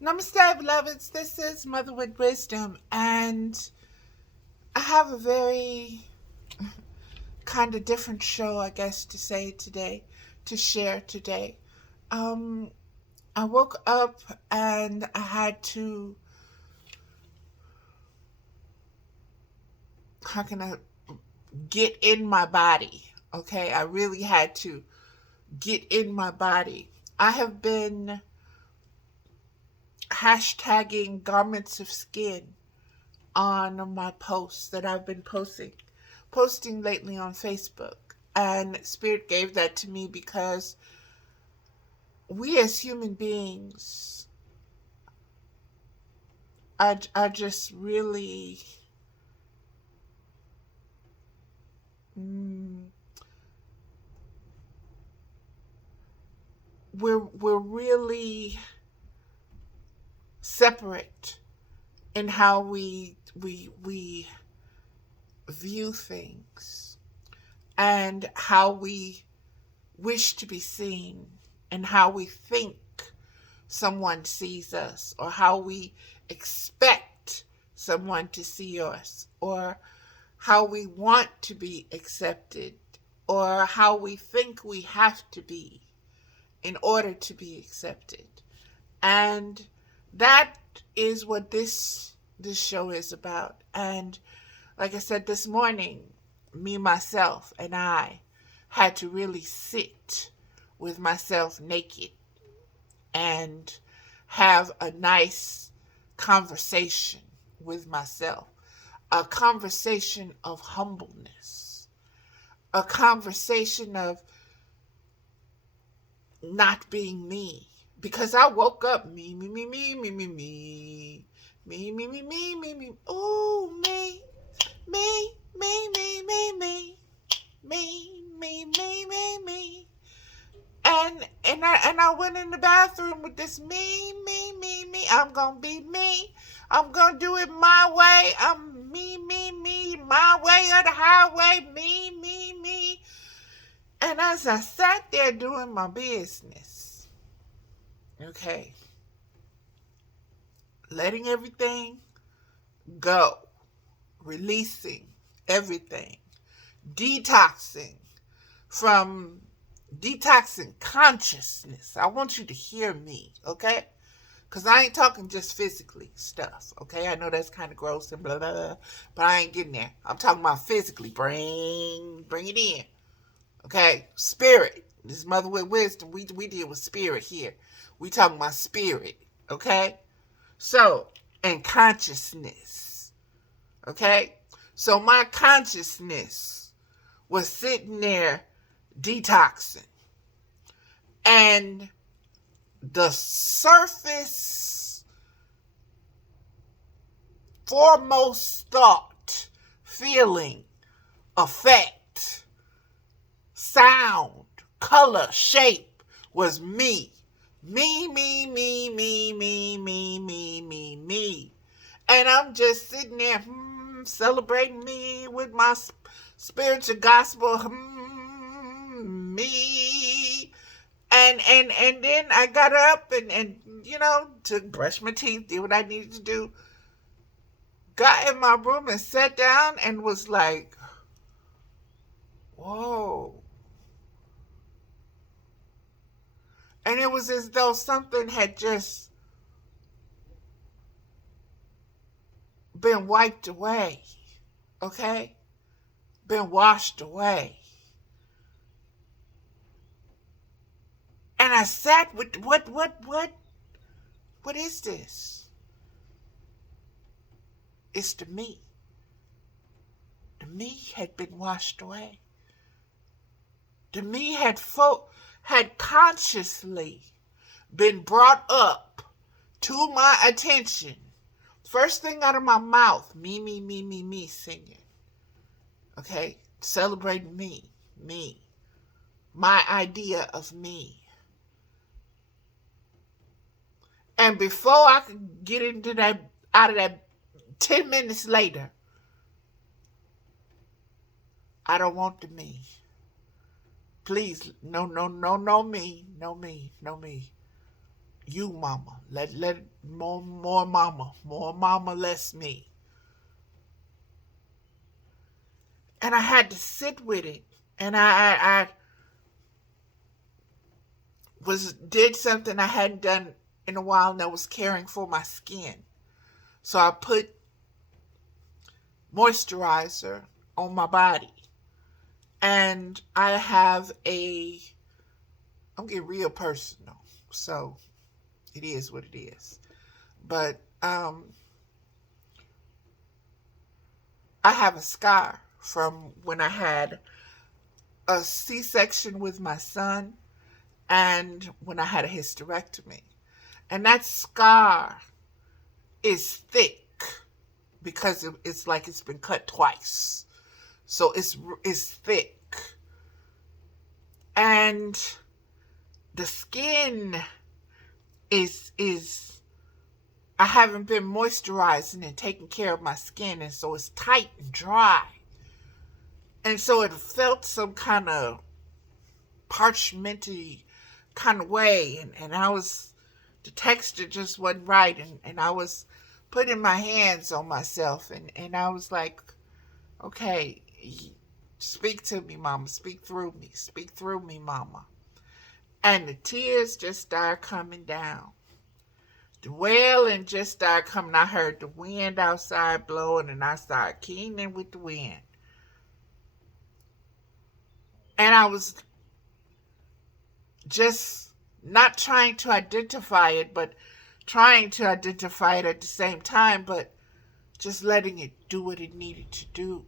Namaste, beloveds. This is Mother with Wisdom, and I have a very kind of different show, I guess, to say today, to share today. Um, I woke up and I had to, how can I get in my body? Okay, I really had to get in my body. I have been hashtagging garments of skin on my posts that I've been posting lately on Facebook. And Spirit gave that to me because we as human beings are just really mm, we're really separate in how we view things and how we wish to be seen and how we think someone sees us or how we expect someone to see us or how we want to be accepted or how we think we have to be in order to be accepted. And that is what this show is about. And like I said this morning, me, myself, and I had to really sit with myself naked and have a nice conversation with myself, a conversation of humbleness, a conversation of not being me. Because I woke up me, me, me, me, me, me, me, me, me, me, me, me, me, ooh, me, me, me, me, me, me, me, me, me, me, me. And I went in the bathroom with this me, me, me, me. I'm gonna be me. I'm gonna do it my way. I'm me, me, me, my way or the highway, me, me, me. And as I sat there doing my business, okay, letting everything go, releasing everything, detoxing from detoxing consciousness. I want you to hear me, okay? Because I ain't talking just physically stuff, okay? I know that's kind of gross and blah, blah, blah, but I ain't getting there. I'm talking about physically. Bring it in, okay? Spirit. This Mother with Wisdom, we deal with spirit here. We talking about spirit, okay? So, and consciousness, okay? So my consciousness was sitting there detoxing. And the surface, foremost thought, feeling, effect, sound, color, shape was me. Me, me, me, me, me, me, me, me, me. And I'm just sitting there celebrating me with my spiritual gospel, me. And then I got up and to brush my teeth, did what I needed to do. Got in my room and sat down and was like, whoa. And it was as though something had just been wiped away. Okay? Been washed away. And I sat with what is this? It's the me. The me had been washed away. The me had consciously been brought up to my attention. First thing out of my mouth, me, me, me, me, me, singing. Okay? Celebrating me. My idea of me. And before I could get into that, out of that 10 minutes later, I don't want the me. Please, no me. You, mama. Let more mama. More mama, less me. And I had to sit with it. And I did something I hadn't done in a while, and that was caring for my skin. So I put moisturizer on my body. And I have I'm getting real personal, so it is what it is. But I have a scar from when I had a C-section with my son and when I had a hysterectomy. And that scar is thick because it's like it's been cut twice. So it's thick. And the skin is I haven't been moisturizing and taking care of my skin, and so it's tight and dry. And so it felt some kind of parchmenty kind of way, and the texture just wasn't right, and I was putting my hands on myself, and I was like, okay, speak to me, mama, speak through me, mama. And the tears just started coming down. The wailing just started coming. I heard the wind outside blowing, and I started keening with the wind. And I was just not trying to identify it, but trying to identify it at the same time, but just letting it do what it needed to do.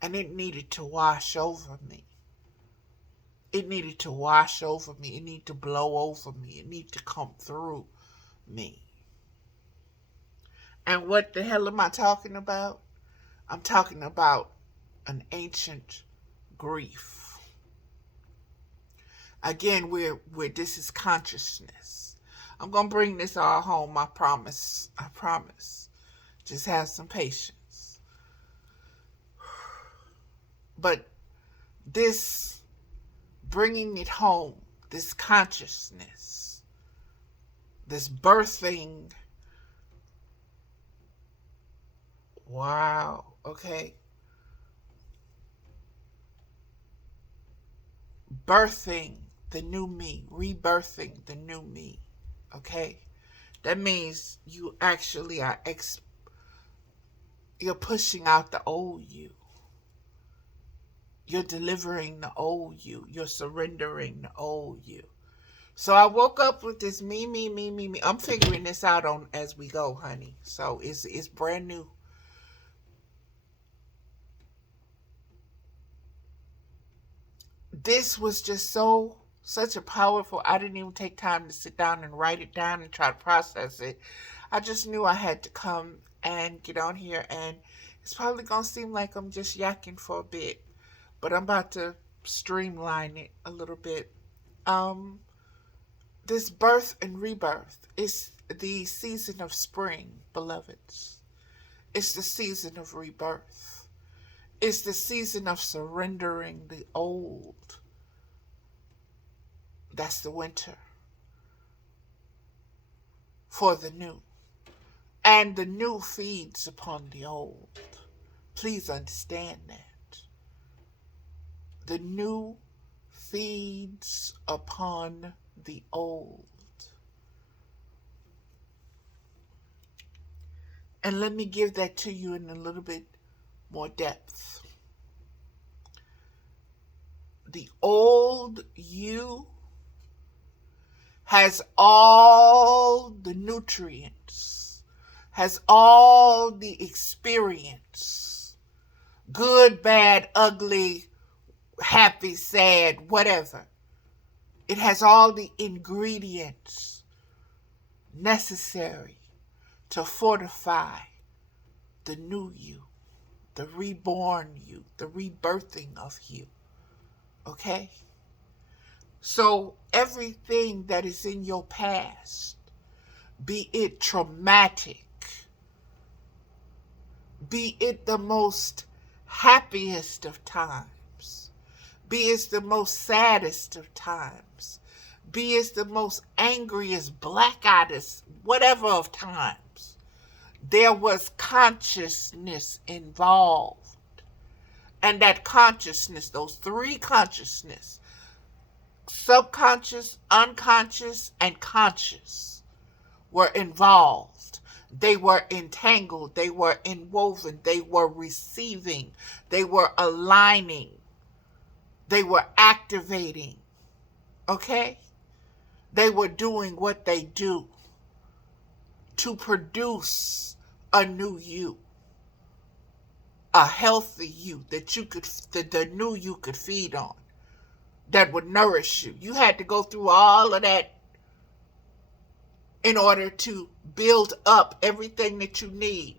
And it needed to wash over me. It needed to wash over me. It needed to blow over me. It needed to come through me. And what the hell am I talking about? I'm talking about an ancient grief. Again, where this is consciousness. I'm going to bring this all home, I promise. I promise. Just have some patience. But this bringing it home, this consciousness, this birthing, wow, okay. Birthing the new me, rebirthing the new me, okay? That means you actually are, you're pushing out the old you. You're delivering the old you. You're surrendering the old you. So I woke up with this me. I'm figuring this out on as we go, honey. So it's brand new. This was just such a powerful, I didn't even take time to sit down and write it down and try to process it. I just knew I had to come and get on here, and it's probably going to seem like I'm just yakking for a bit, but I'm about to streamline it a little bit. This birth and rebirth is the season of spring, beloveds. It's the season of rebirth. It's the season of surrendering the old. That's the winter. For the new. And the new feeds upon the old. Please understand that. The new feeds upon the old. And let me give that to you in a little bit more depth. The old you has all the nutrients, has all the experience, good, bad, ugly, happy, sad, whatever. It has all the ingredients necessary to fortify the new you, the reborn you, the rebirthing of you. Okay? So everything that is in your past, be it traumatic, be it the most happiest of times, be it the most saddest of times, be as the most angriest, black-eyedest, whatever of times, there was consciousness involved. And that consciousness, those three consciousness, subconscious, unconscious, and conscious, were involved. They were entangled. They were inwoven. They were receiving. They were aligning. They were activating. Okay? They were doing what they do to produce a new you, a healthy you that you could, the new you could feed on, that would nourish you. You had to go through all of that in order to build up everything that you need.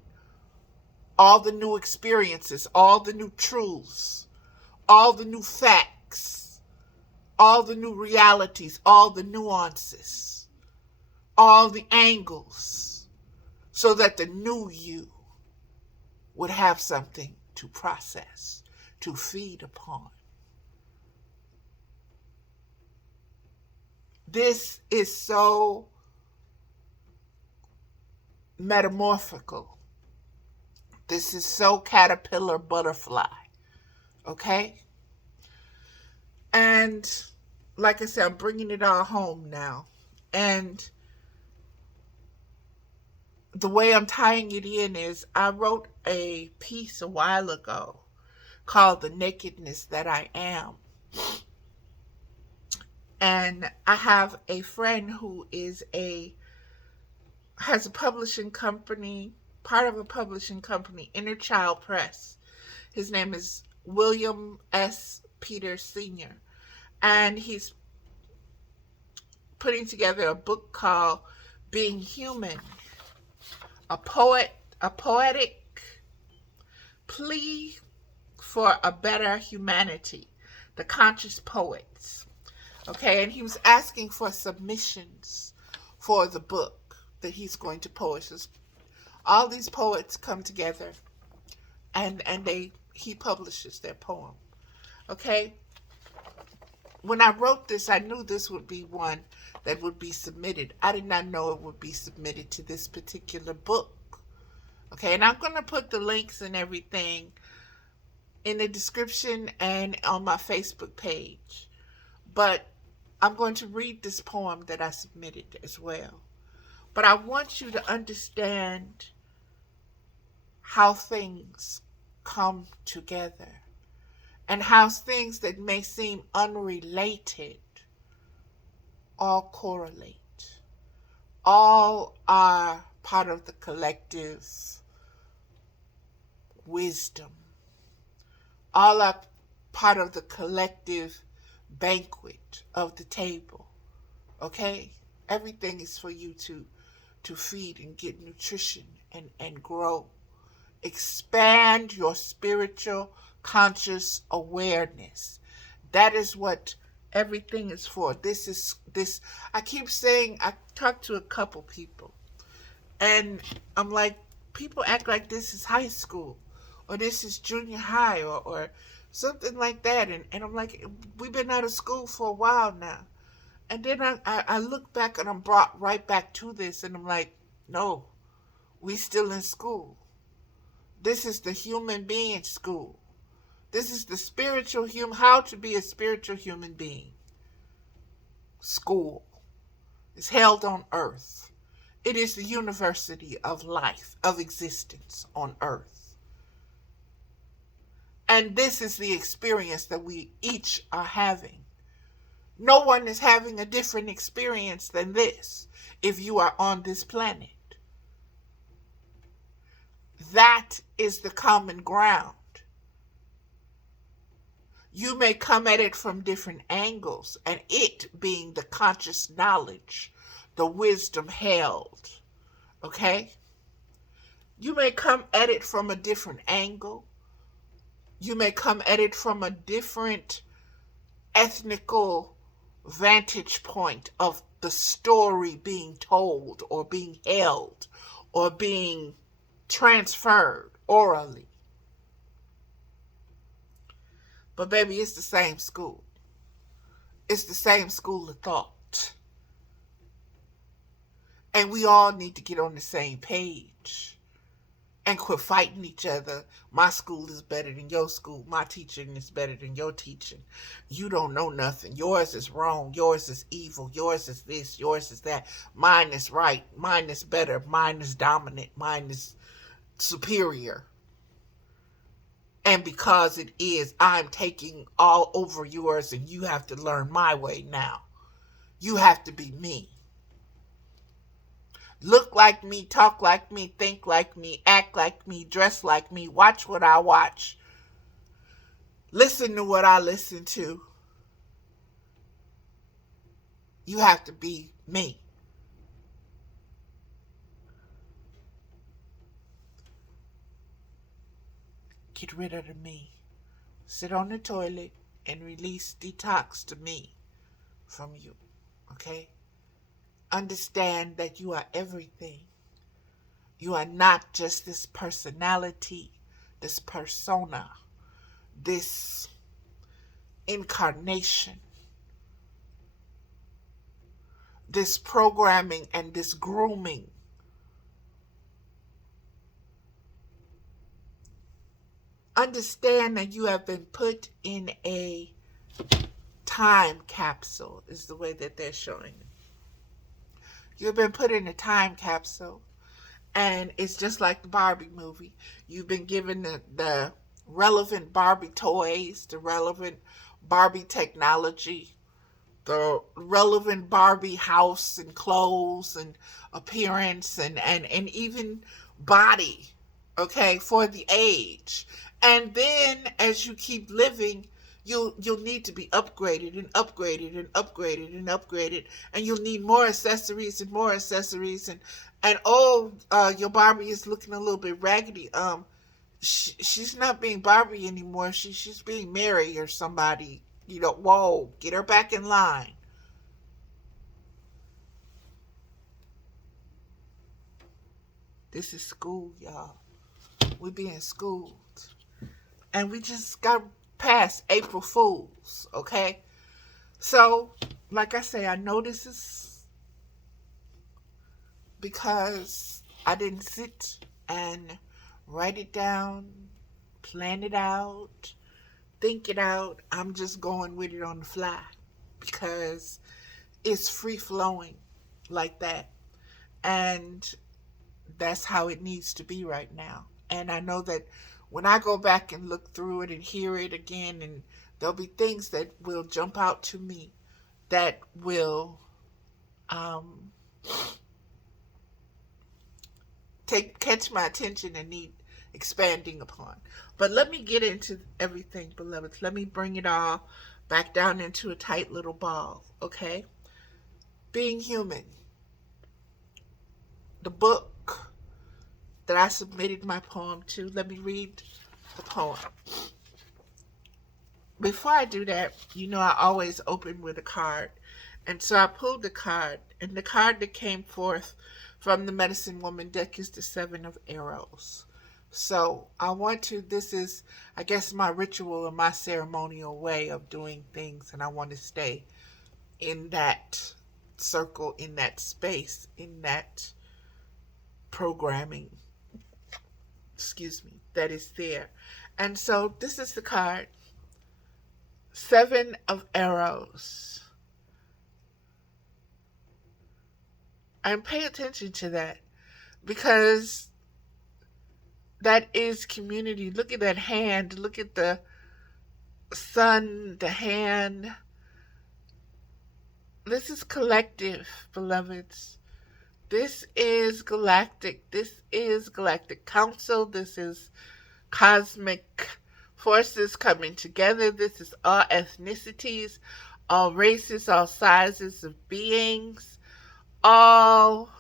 All the new experiences, all the new truths, all the new facts, all the new realities, all the nuances, all the angles, so that the new you would have something to process, to feed upon. This is so metamorphical. This is so caterpillar butterfly. Okay? And like I said, I'm bringing it all home now. And the way I'm tying it in is I wrote a piece a while ago called The Nakedness That I Am. And I have a friend who has a publishing company, part of a publishing company, Inner Child Press. His name is William S. Peters Sr. And he's putting together a book called Being Human, a poetic plea for a better humanity, the conscious poets. Okay, and he was asking for submissions for the book that he's going to poet. So all these poets come together and he publishes their poem. Okay? When I wrote this, I knew this would be one that would be submitted. I did not know it would be submitted to this particular book. Okay, and I'm going to put the links and everything in the description and on my Facebook page. But I'm going to read this poem that I submitted as well. But I want you to understand how things come together and how things that may seem unrelated all correlate. All are part of the collective wisdom. All are part of the collective banquet of the table. Okay? Everything is for you to feed and get nutrition and grow. Expand your spiritual conscious awareness. That is what everything is for. This I keep saying, I talked to a couple people and I'm like, people act like this is high school or this is junior high or something like that. And I'm like, we've been out of school for a while now. And then I look back and I'm brought right back to this and I'm like, no, we still in school. This is the human being school. This is the spiritual human, how to be a spiritual human being. School is held on earth. It is the university of life, of existence on earth. And this is the experience that we each are having. No one is having a different experience than this if you are on this planet. That is the common ground. You may come at it from different angles, and it being the conscious knowledge, the wisdom held. Okay? You may come at it from a different angle. You may come at it from a different ethnical vantage point of the story being told or being held or being transferred orally. But baby, it's the same school. It's the same school of thought. And we all need to get on the same page and quit fighting each other. My school is better than your school. My teaching is better than your teaching. You don't know nothing. Yours is wrong. Yours is evil. Yours is this. Yours is that. Mine is right. Mine is better. Mine is dominant. Mine is superior. And because it is, I'm taking all over yours, and you have to learn my way now. You have to be me. Look like me, talk like me, think like me, act like me, dress like me, watch what I watch, listen to what I listen to. You have to be me. Get rid of the me. Sit on the toilet and release detox to me from you. Okay? Understand that you are everything. You are not just this personality, this persona, this incarnation, this programming and this grooming. Understand that you have been put in a time capsule, is the way that they're showing it. You've been put in a time capsule, and it's just like the Barbie movie. You've been given the relevant Barbie toys, the relevant Barbie technology, the relevant Barbie house and clothes and appearance and even body, okay, for the age. And then as you keep living, you'll need to be upgraded and upgraded and upgraded and upgraded, and you'll need more accessories and more accessories, and your Barbie is looking a little bit raggedy. She's not being Barbie anymore. She's being Mary or somebody. Whoa, get her back in line. This is school, y'all. We're being schooled. And we just got past April Fools, okay? So, like I say, I know this is because I didn't sit and write it down, plan it out, think it out. I'm just going with it on the fly because it's free flowing like that. And that's how it needs to be right now. And I know that when I go back and look through it and hear it again, and there'll be things that will jump out to me that will catch my attention and need expanding upon. But let me get into everything, beloveds. Let me bring it all back down into a tight little ball, okay? Being human. The book that I submitted my poem to. Let me read the poem. Before I do that, I always open with a card. And so I pulled the card, and the card that came forth from the Medicine Woman deck is the Seven of Arrows. So this is, I guess, my ritual and my ceremonial way of doing things, and I want to stay in that circle, in that space, in that programming, that is there. And so this is the card, Seven of Arrows. And pay attention to that, because that is community. Look at that hand. Look at the sun, the hand. This is collective, beloveds. This is galactic. This is galactic council. This is cosmic forces coming together. This is all ethnicities, all races, all sizes of beings, all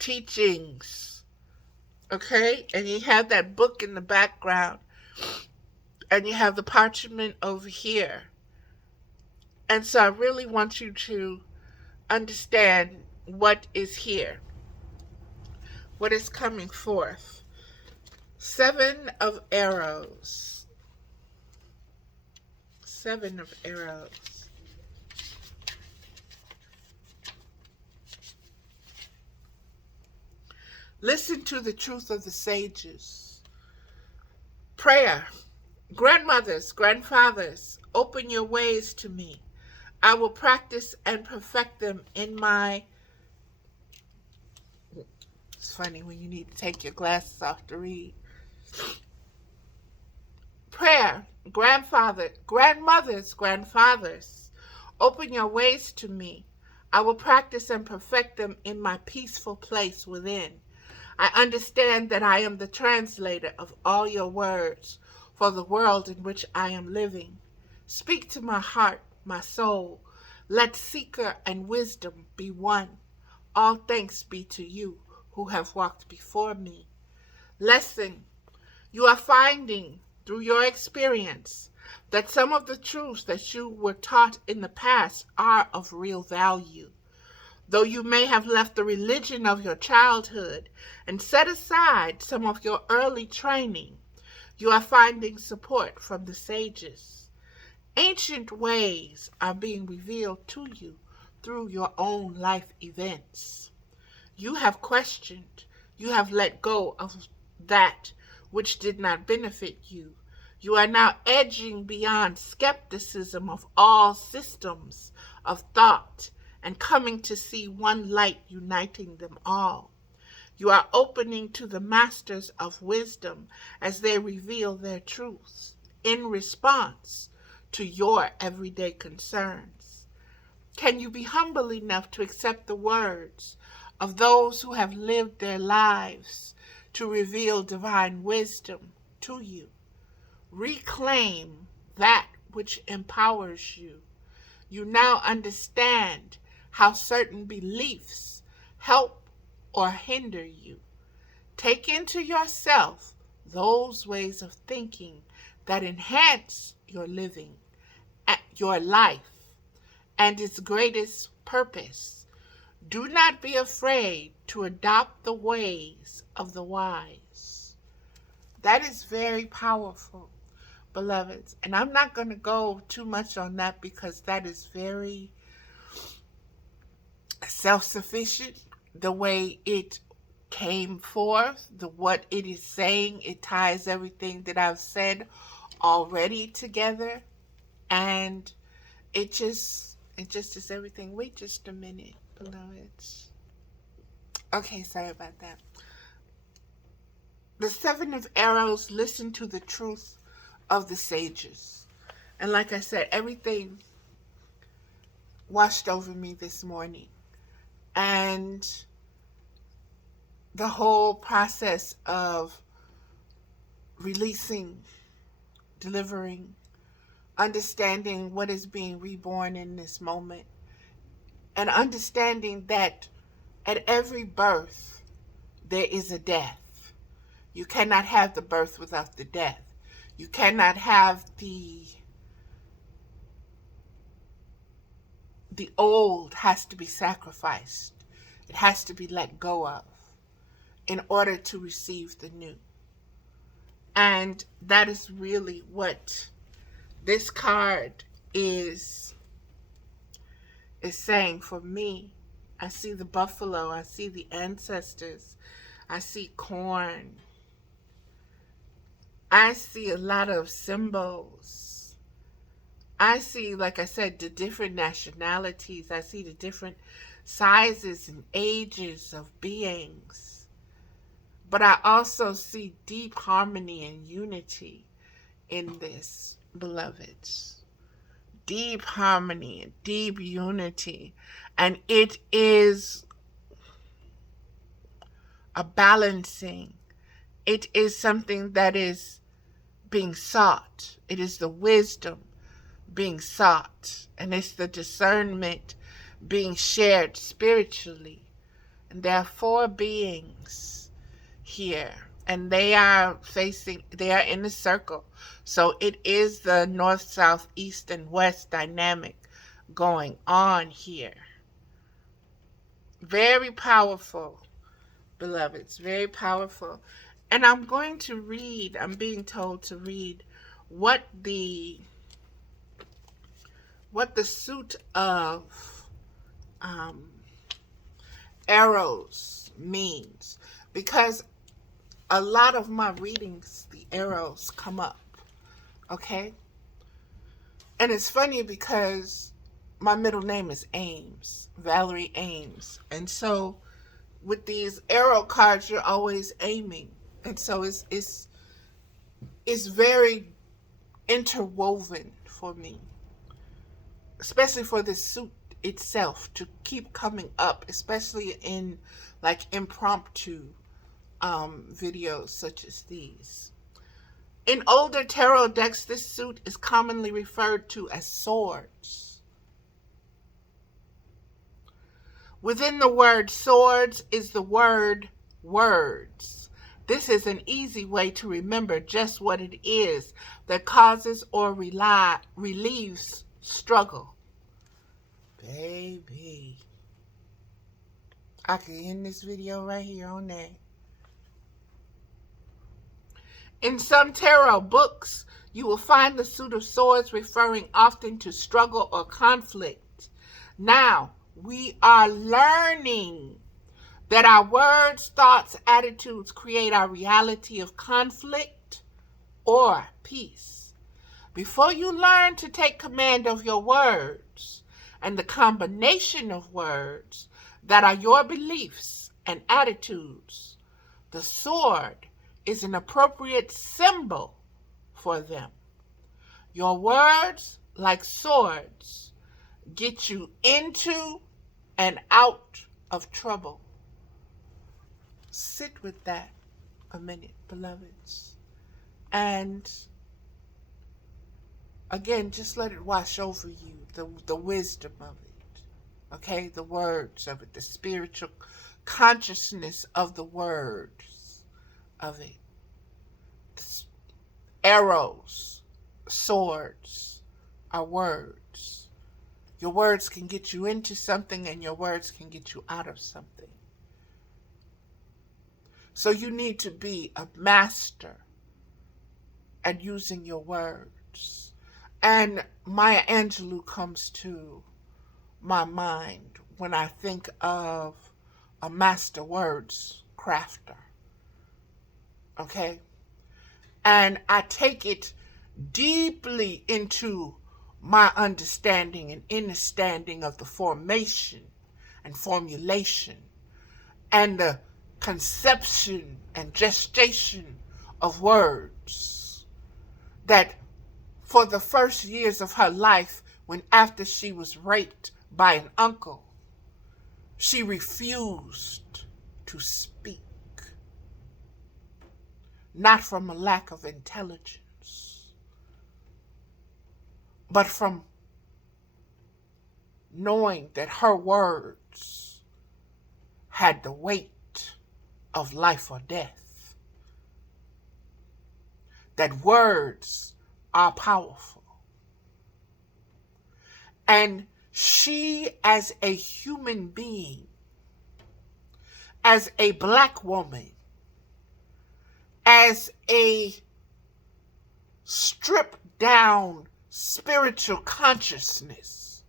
teachings. Okay? And you have that book in the background. And you have the parchment over here. And so I really want you to understand what is here, what is coming forth. Seven of Arrows. Seven of Arrows. Listen to the truth of the sages. Prayer. Grandmothers, grandfathers, open your ways to me. I will practice and perfect them in my... It's funny when you need to take your glasses off to read. Prayer. Grandmothers, grandfathers, open your ways to me. I will practice and perfect them in my peaceful place within. I understand that I am the translator of all your words for the world in which I am living. Speak to my heart, my soul. Let seeker and wisdom be one. All thanks be to you who have walked before me. Lesson. You are finding through your experience that some of the truths that you were taught in the past are of real value. Though you may have left the religion of your childhood and set aside some of your early training, you are finding support from the sages. Ancient ways are being revealed to you through your own life events. You have questioned, you have let go of that which did not benefit you. You are now edging beyond skepticism of all systems of thought and coming to see one light uniting them all. You are opening to the masters of wisdom as they reveal their truths in response to your everyday concerns. Can you be humble enough to accept the words of those who have lived their lives to reveal divine wisdom to you? Reclaim that which empowers you. You now understand how certain beliefs help or hinder you. Take into yourself those ways of thinking that enhance your living, your life, and its greatest purpose. Do not be afraid to adopt the ways of the wise. That is very powerful, beloveds. And I'm not going to go too much on that because that is very self-sufficient. The way it came forth, what it is saying, it ties everything that I've said already together. And it just is everything. Wait just a minute, beloveds. Okay, sorry about that. The Seven of Arrows, listen to the truth of the sages. And like I said, everything washed over me this morning. And the whole process of releasing, delivering, understanding what is being reborn in this moment, and understanding that at every birth there is a death. You cannot have the birth without the death. You cannot have the old has to be sacrificed. It has to be let go of in order to receive the new. And that is really what this card is saying for me. I see the buffalo. I see the ancestors. I see corn. I see a lot of symbols. I see, like I said, the different nationalities. I see the different sizes and ages of beings. But I also see deep harmony and unity in this, beloveds. Deep harmony and deep unity. And it is a balancing. It is something that is being sought. It is the wisdom being sought. And it's the discernment being shared spiritually. And there are four beings here. And they are in a circle. So it is the north, south, east, and west dynamic going on here. Very powerful, beloveds. Very powerful. And I'm being told to read what the suit of arrows means. because a lot of my readings, the arrows come up, okay? And it's funny because my middle name is Ames, Valerie Ames. And so with these arrow cards, you're always aiming. And so it's very interwoven for me, especially for this suit itself to keep coming up, especially in like impromptu videos such as these. In older tarot decks, this suit is commonly referred to as swords. Within the word swords is the word words. This is an easy way to remember just what it is that causes or relieves struggle. Baby, I can end this video right here on that. In some tarot books, you will find the suit of swords referring often to struggle or conflict. Now, we are learning that our words, thoughts, attitudes create our reality of conflict or peace. Before you learn to take command of your words and the combination of words that are your beliefs and attitudes, the sword is an appropriate symbol for them. Your words, like swords, get you into and out of trouble. Sit with that a minute, beloveds. And again, just let it wash over you, the wisdom of it. Okay, the words of it, the spiritual consciousness of the words of it. Arrows, swords are words. Your words can get you into something and your words can get you out of something. So you need to be a master at using your words. And Maya Angelou comes to my mind when I think of a master words crafter. Okay? And I take it deeply into my understanding and understanding of the formation and formulation and the conception and gestation of words, that for the first years of her life, when after she was raped by an uncle, she refused to speak. Not from a lack of intelligence, but from knowing that her words had the weight of life or death. That words are powerful. And she, as a human being, as a Black woman, as a stripped down spiritual consciousness,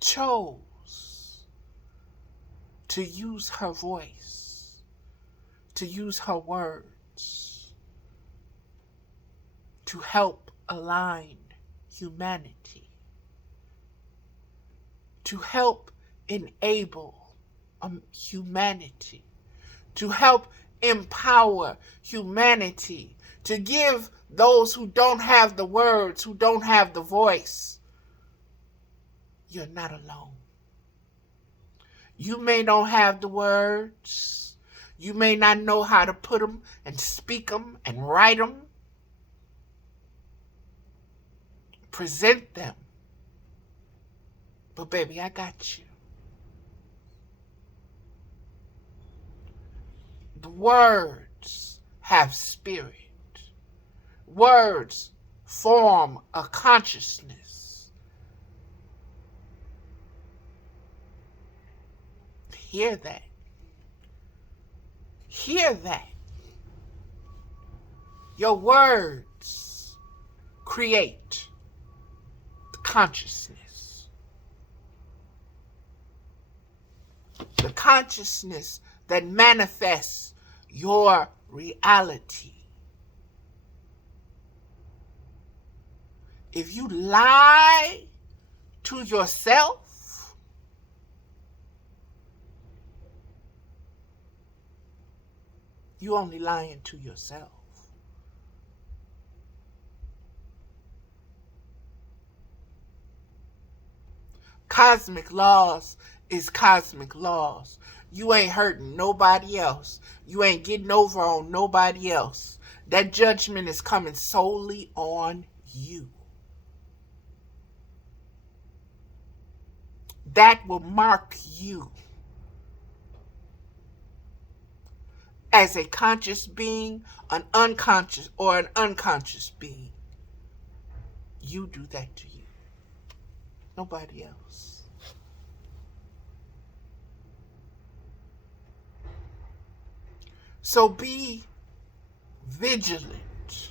chose to use her voice, to use her words, to help align humanity, to help enable humanity, to help empower humanity, to give those who don't have the words, who don't have the voice. You're not alone. You may not have the words. You may not know how to put them and speak them and write them. Present them. But baby, I got you. The words have spirit. Words form a consciousness. Hear that. Hear that. Your words create the consciousness. The consciousness that manifests your reality. If you lie to yourself, you only lying to yourself. Cosmic laws is cosmic laws. You ain't hurting nobody else. You ain't getting over on nobody else. That judgment is coming solely on you. That will mark you as a conscious being, an unconscious being. You do that to you. Nobody else. So be vigilant.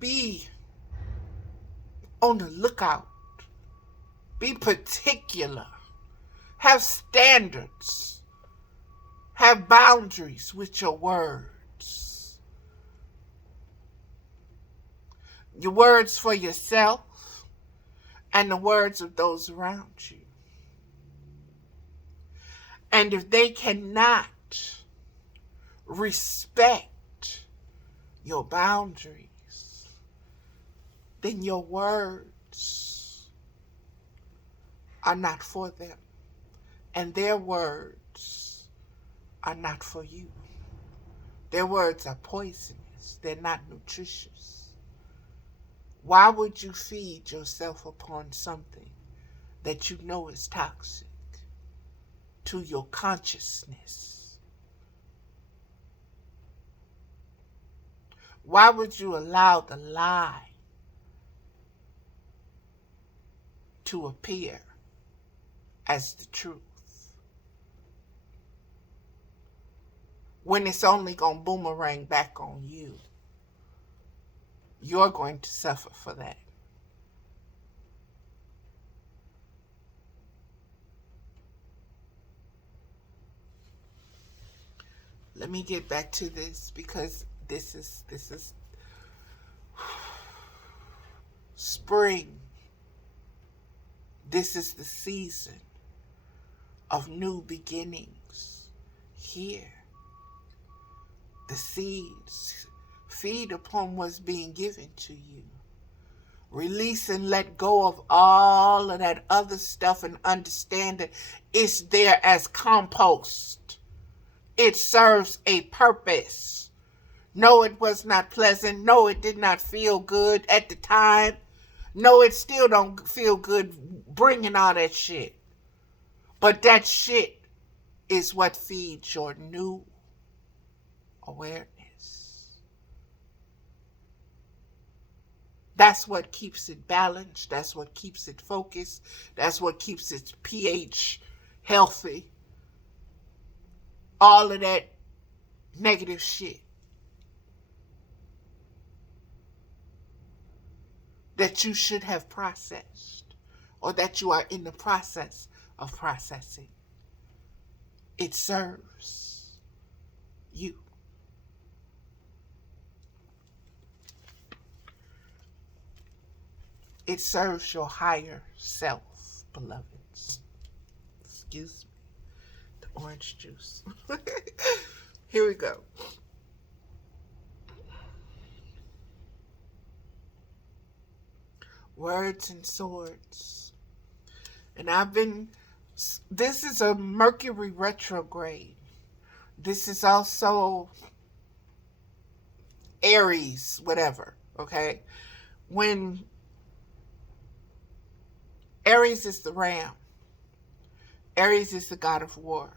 Be on the lookout. Be particular. Have standards. Have boundaries with your words. Your words for yourself and the words of those around you. And if they cannot respect your boundaries, then your words are not for them. And their words are not for you. Their words are poisonous. They're not nutritious. Why would you feed yourself upon something that you know is toxic to your consciousness? Why would you allow the lie to appear as the truth when it's only going to boomerang back on you? You're going to suffer for that. Let me get back to this, because this is spring. This is the season of new beginnings here. The seeds. Feed upon what's being given to you. Release and let go of all of that other stuff and understand that it's there as compost. It serves a purpose. No, it was not pleasant. No, it did not feel good at the time. No, it still don't feel good bringing all that shit. But that shit is what feeds your new awareness. That's what keeps it balanced. That's what keeps it focused. That's what keeps its pH healthy. All of that negative shit that you should have processed, or that you are in the process of processing, it serves you. It serves your higher self, beloveds. Excuse me. The orange juice. Here we go. Words and swords. And this is a Mercury retrograde. This is also Aries, whatever, okay? When Aries is the ram. Aries is the god of war.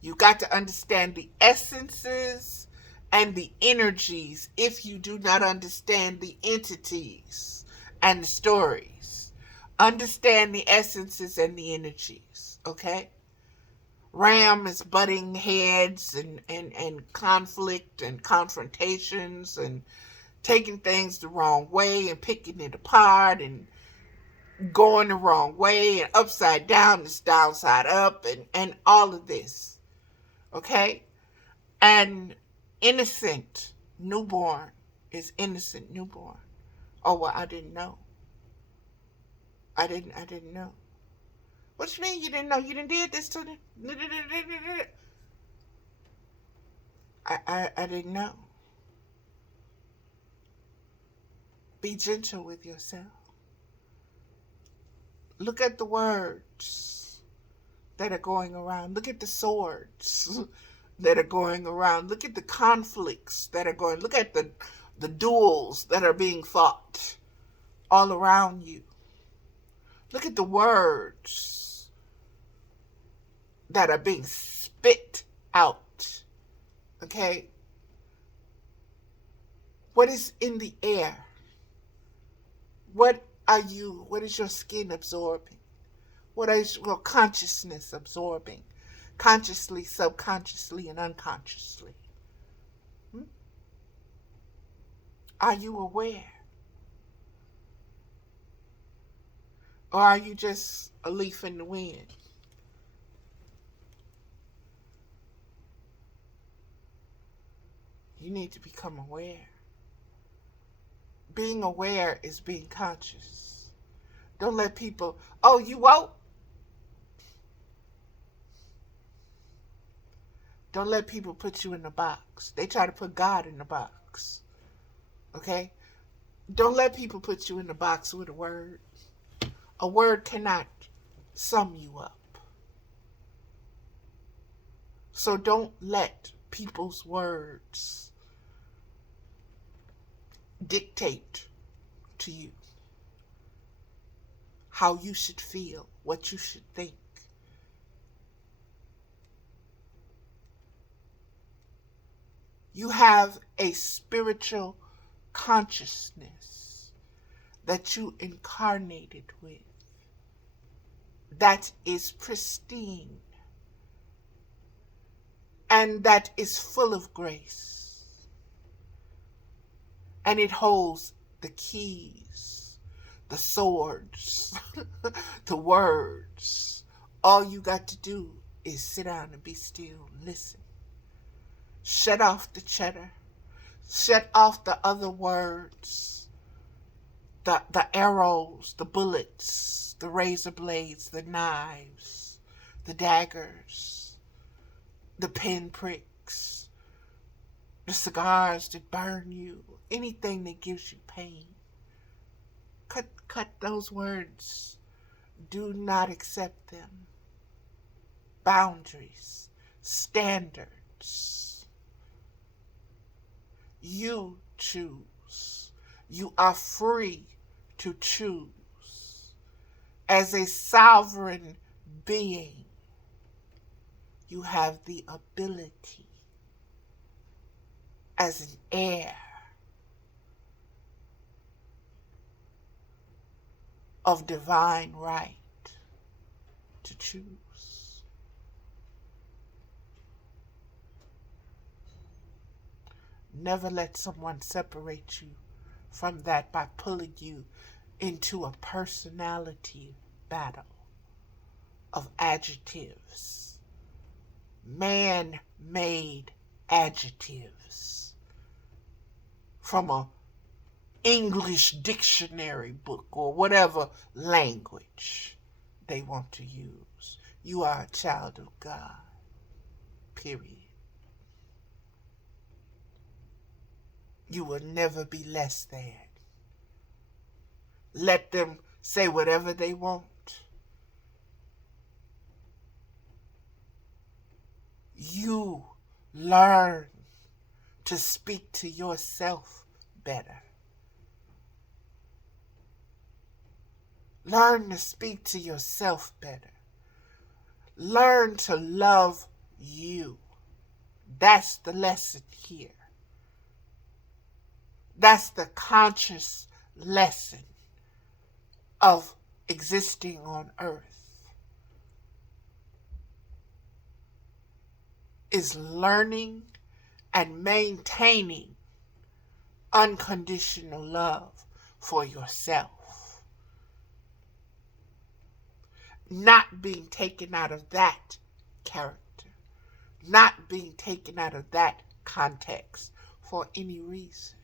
You got to understand the essences and the energies if you do not understand the entities and the stories. Understand the essences and the energies, okay? Ram is butting heads and conflict and confrontations and taking things the wrong way and picking it apart and going the wrong way, and upside down is downside up, and all of this. Okay? And innocent newborn is innocent newborn. Oh, well, I didn't know. I didn't know. What you mean you didn't know? You didn't did this to them? I didn't know. Be gentle with yourself. Look at the words that are going around. Look at the swords that are going around. Look at the conflicts that are going. Look at the duels that are being fought all around you. Look at the words that are being spit out. Okay? What is in the air? What is your skin absorbing? What is your consciousness absorbing? Consciously, subconsciously, and unconsciously. Are you aware? Or are you just a leaf in the wind? You need to become aware. Being aware is being conscious. Don't let people, oh, you woke? Don't let people put you in the box. They try to put God in the box. Okay? Don't let people put you in the box with a word. A word cannot sum you up. So don't let people's words dictate to you how you should feel, what you should think. You have a spiritual consciousness that you incarnated with that is pristine and that is full of grace. And it holds the keys, the swords, the words. All you got to do is sit down and be still, listen. Shut off the chatter. Shut off the other words. The arrows, the bullets, the razor blades, the knives, the daggers, the pin pricks, the cigars that burn you, anything that gives you pain. Cut those words. Do not accept them. Boundaries, standards. You choose. You are free to choose. As a sovereign being, you have the ability, as an heir, of divine right to choose. Never let someone separate you from that by pulling you into a personality battle of adjectives, man-made adjectives from a English dictionary book or whatever language they want to use. You are a child of God, period. You will never be less than. Let them say whatever they want. You learn to speak to yourself better. Learn to speak to yourself better. Learn to love you. That's the lesson here. That's the conscious lesson of existing on earth. Is learning and maintaining unconditional love for yourself. not being taken out of that character, not being taken out of that context for any reason.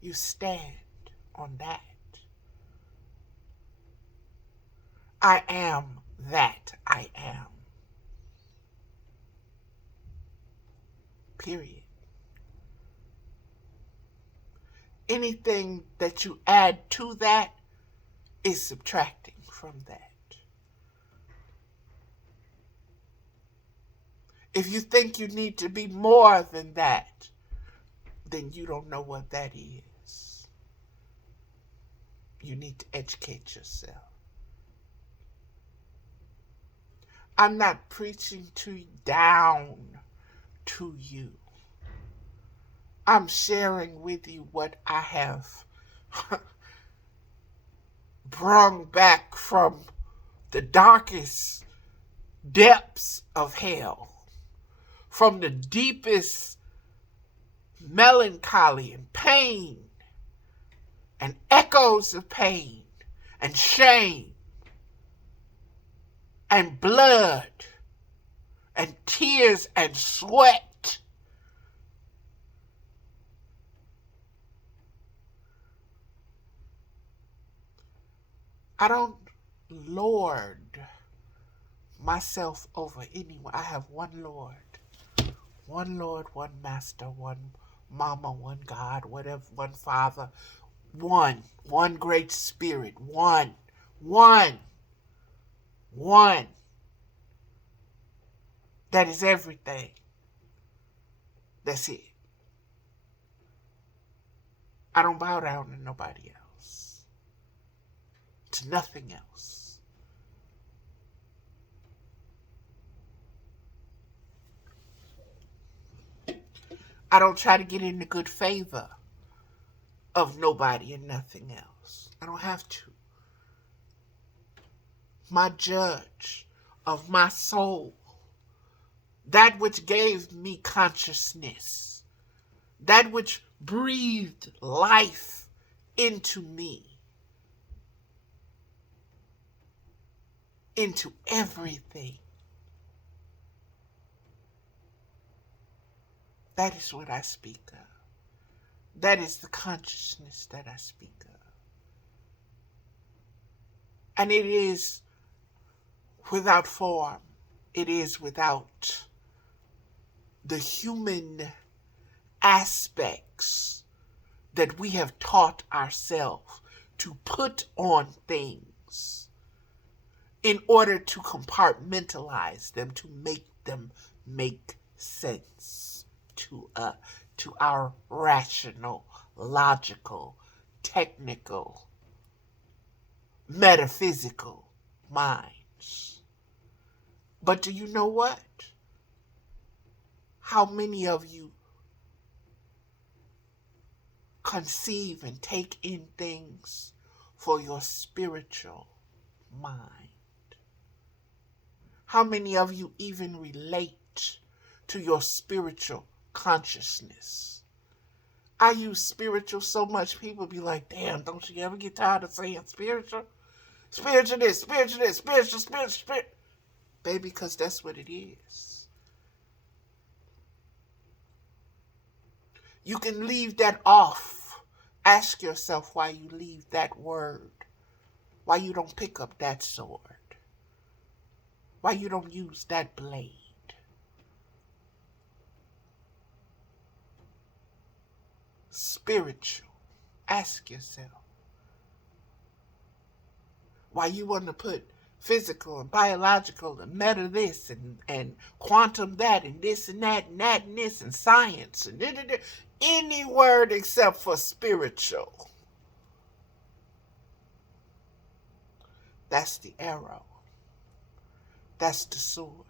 You stand on that. I am that I am. Period. Anything that you add to that is subtracting from that. If you think you need to be more than that, then you don't know what that is. You need to educate yourself. I'm not preaching down to you. I'm sharing with you what I have brung back from the darkest depths of hell, from the deepest melancholy and pain and echoes of pain and shame and blood and tears and sweat. I don't lord myself over anyone. I have one Lord, one Master, one Mama, one God, whatever, one Father, one Great Spirit, one. That is everything. That's it. I don't bow down to nobody else, to nothing else. I don't try to get in the good favor of nobody and nothing else. I don't have to. My judge of my soul, that which gave me consciousness, that which breathed life into me, into everything. That is what I speak of. That is the consciousness that I speak of. And it is without form. It is without the human aspects that we have taught ourselves to put on things in order to compartmentalize them, to make them make sense to our rational, logical, technical, metaphysical minds. But do you know what? How many of you conceive and take in things for your spiritual mind? How many of you even relate to your spiritual consciousness? I use spiritual so much, people be like, damn, don't you ever get tired of saying spiritual? Spiritual this, spiritual this, spiritual. Baby, because that's what it is. You can leave that off. Ask yourself why you leave that word. Why you don't pick up that sword. Why you don't use that blade. Spiritual. Ask yourself. Why you want to put physical and biological and meta this and quantum that and this and that and that and this and science and any word except for spiritual. That's the arrow. That's the sword.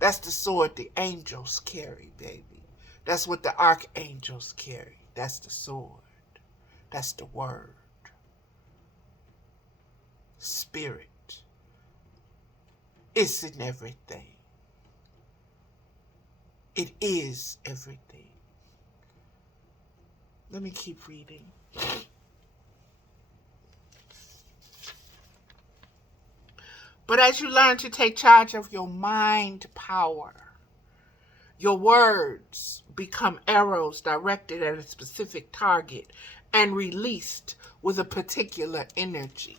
That's the sword the angels carry, baby. That's what the archangels carry. That's the sword. That's the word. Spirit. It's in everything. It is everything. Let me keep reading. But as you learn to take charge of your mind power, your words become arrows directed at a specific target and released with a particular energy.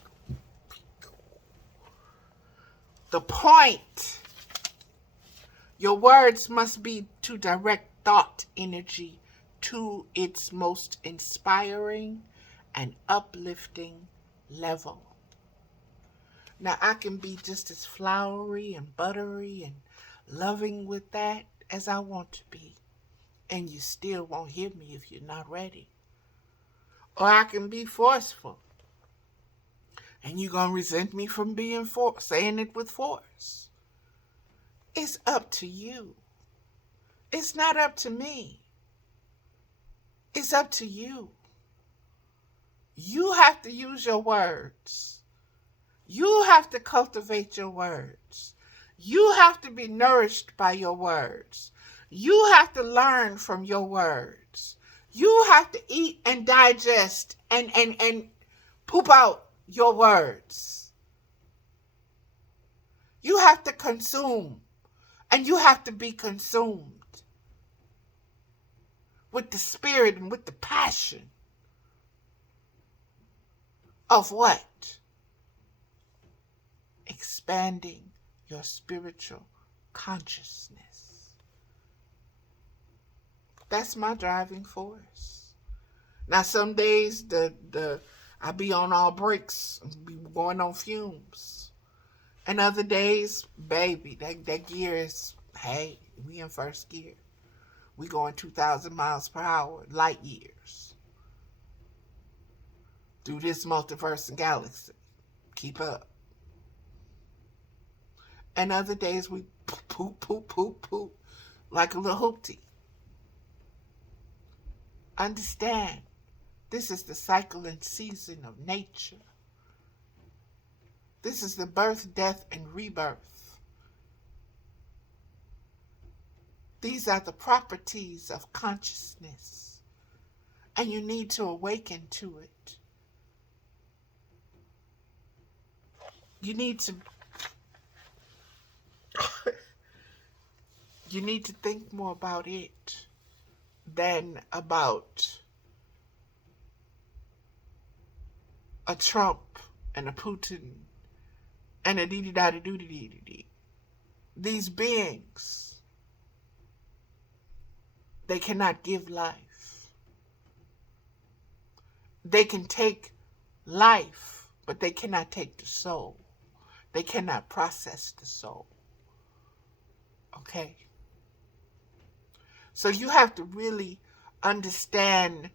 The point, your words must be to direct thought energy to its most inspiring and uplifting level. Now, I can be just as flowery and buttery and loving with that as I want to be, and you still won't hear me if you're not ready. Or I can be forceful, and you're going to resent me from being saying it with force. It's up to you. It's not up to me. It's up to you. You have to use your words. You have to cultivate your words. You have to be nourished by your words. You have to learn from your words. You have to eat and digest and poop out your words. You have to consume, and you have to be consumed with the spirit and with the passion of what? Expanding your spiritual consciousness. That's my driving force. Now, some days I be on all brakes, be going on fumes, and other days, baby, that gear is, hey, we in first gear. We going 2,000 miles per hour, light years, through this multiverse and galaxy. Keep up. And other days we poop, poop, poop, poop, like a little hoopty. Understand, this is the cycle and season of nature. This is the birth, death, and rebirth. These are the properties of consciousness, and you need to awaken to it. You need to think more about it than about a Trump and a Putin and a dee-dee-da-dee-doo-dee-dee-dee. These beings, they cannot give life. They can take life, but they cannot take the soul. They cannot process the soul. Okay? So you have to really understand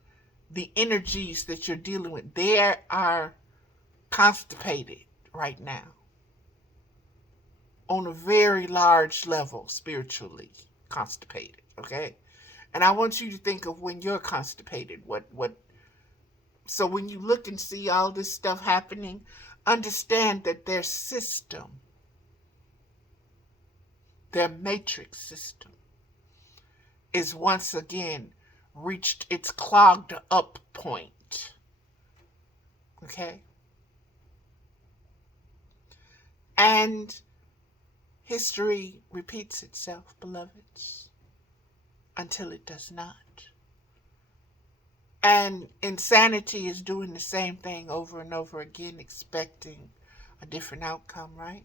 the energies that you're dealing with. They are constipated right now on a very large level, spiritually constipated, okay? And I want you to think of when you're constipated, so when you look and see all this stuff happening, understand that their system, their matrix system, is once again reached its clogged up point. Okay? And history repeats itself, beloveds, until it does not. And insanity is doing the same thing over and over again, expecting a different outcome, right?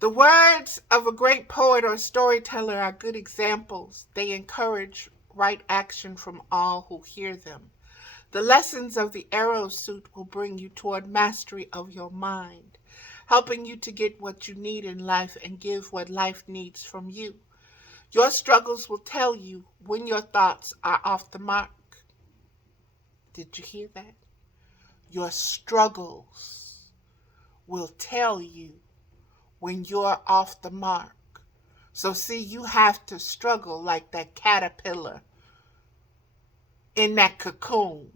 The words of a great poet or storyteller are good examples. They encourage right action from all who hear them. The lessons of the arrow suit will bring you toward mastery of your mind, helping you to get what you need in life and give what life needs from you. Your struggles will tell you when your thoughts are off the mark. Did you hear that? Your struggles will tell you when you're off the mark. So see, you have to struggle like that caterpillar in that cocoon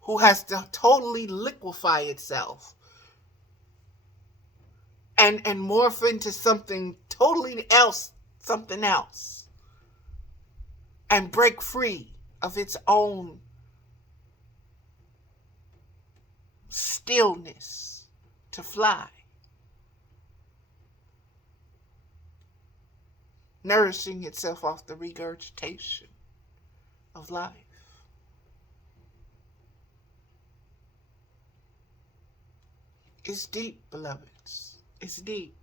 who has to totally liquefy itself and morph into something totally else, something else. and break free of its own stillness to fly, nourishing itself off the regurgitation of life. It's deep, beloveds. It's deep.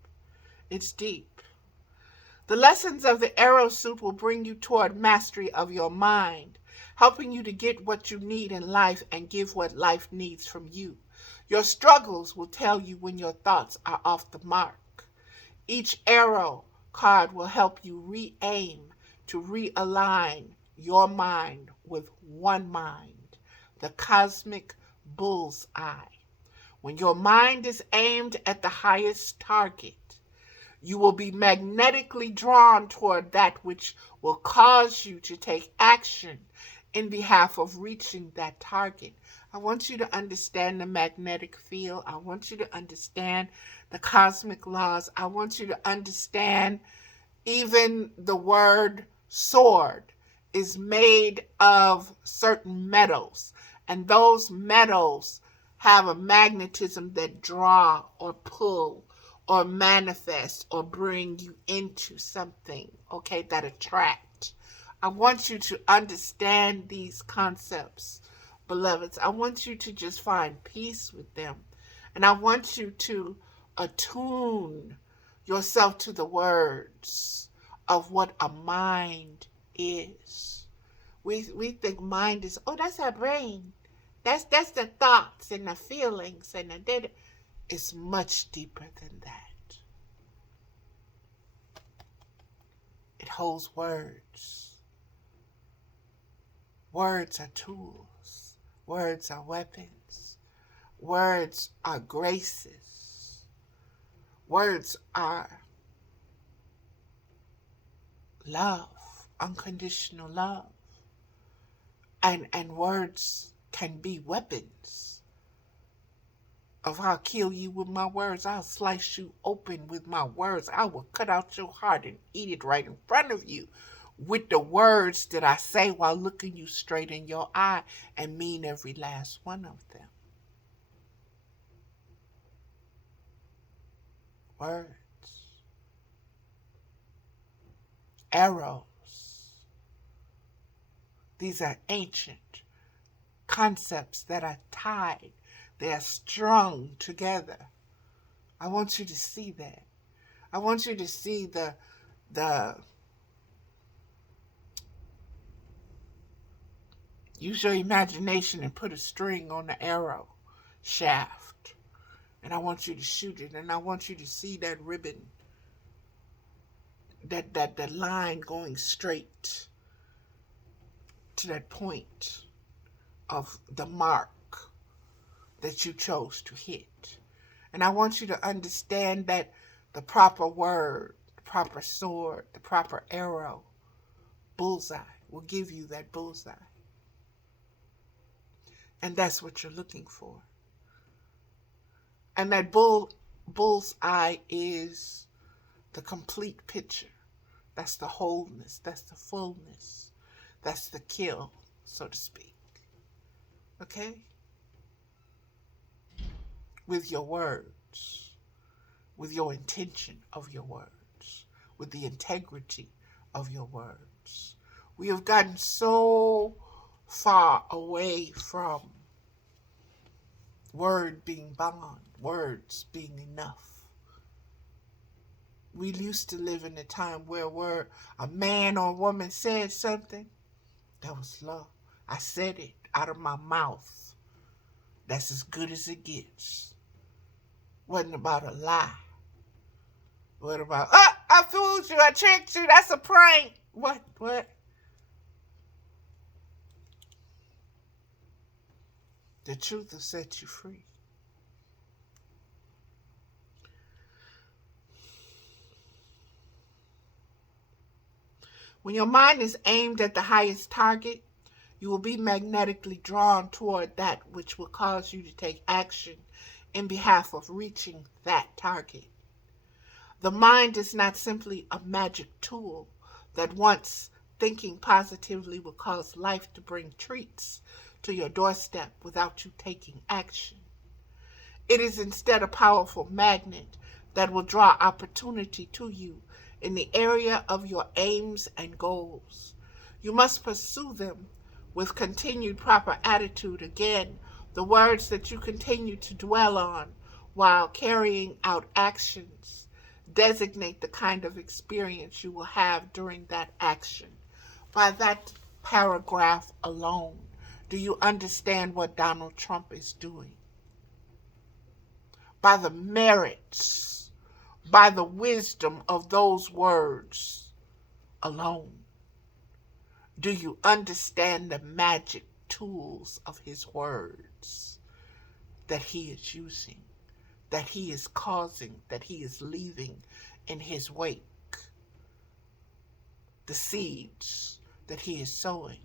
It's deep. The lessons of the arrow suit will bring you toward mastery of your mind, helping you to get what you need in life and give what life needs from you. Your struggles will tell you when your thoughts are off the mark. Each arrow card will help you re-aim to realign your mind with one mind, the cosmic bull's eye. When your mind is aimed at the highest target, you will be magnetically drawn toward that which will cause you to take action in behalf of reaching that target. I want you to understand the magnetic field. I want you to understand the cosmic laws. I want you to understand even the word sword is made of certain metals, and those metals have a magnetism that draw or pull or manifest or bring you into something, okay, that attract. I want you to understand these concepts, beloveds. I want you to just find peace with them. And I want you to attune yourself to the words of what a mind is. We think mind is, oh, that's our brain. That's the thoughts and the feelings and the. It's much deeper than that. It holds words. Words are tools. Words are weapons. Words are graces. Words are love, unconditional love. And words can be weapons. I'll kill you with my words. I'll slice you open with my words. I will cut out your heart and eat it right in front of you with the words that I say while looking you straight in your eye and mean every last one of them. Words. Arrows. These are ancient concepts that are tied. They are strung together. I want you to see that. I want you to see the use your imagination and put a string on the arrow shaft. And I want you to shoot it. And I want you to see that ribbon, that line going straight to that point of the mark that you chose to hit. And I want you to understand that the proper word, the proper sword, the proper arrow, bullseye, will give you that bullseye. And that's what you're looking for. And that bullseye is the complete picture. That's the wholeness. That's the fullness. That's the kill, so to speak. Okay? With your words, with your intention of your words, with the integrity of your words. We have gotten so far away from word being bond, words being enough. We used to live in a time where a man or a woman said something, that was love. I said it out of my mouth. That's as good as it gets. Wasn't about a lie. What about, I fooled you, I tricked you, that's a prank. What? The truth will set you free. When your mind is aimed at the highest target, you will be magnetically drawn toward that which will cause you to take action in behalf of reaching that target. The mind is not simply a magic tool that once thinking positively will cause life to bring treats to your doorstep without you taking action. It is instead a powerful magnet that will draw opportunity to you in the area of your aims and goals. You must pursue them with continued proper attitude. Again, the words that you continue to dwell on while carrying out actions designate the kind of experience you will have during that action. By that paragraph alone, do you understand what Donald Trump is doing? By the merits, by the wisdom of those words alone, do you understand the magic tools of his words that he is using, that he is causing, that he is leaving in his wake? The seeds that he is sowing,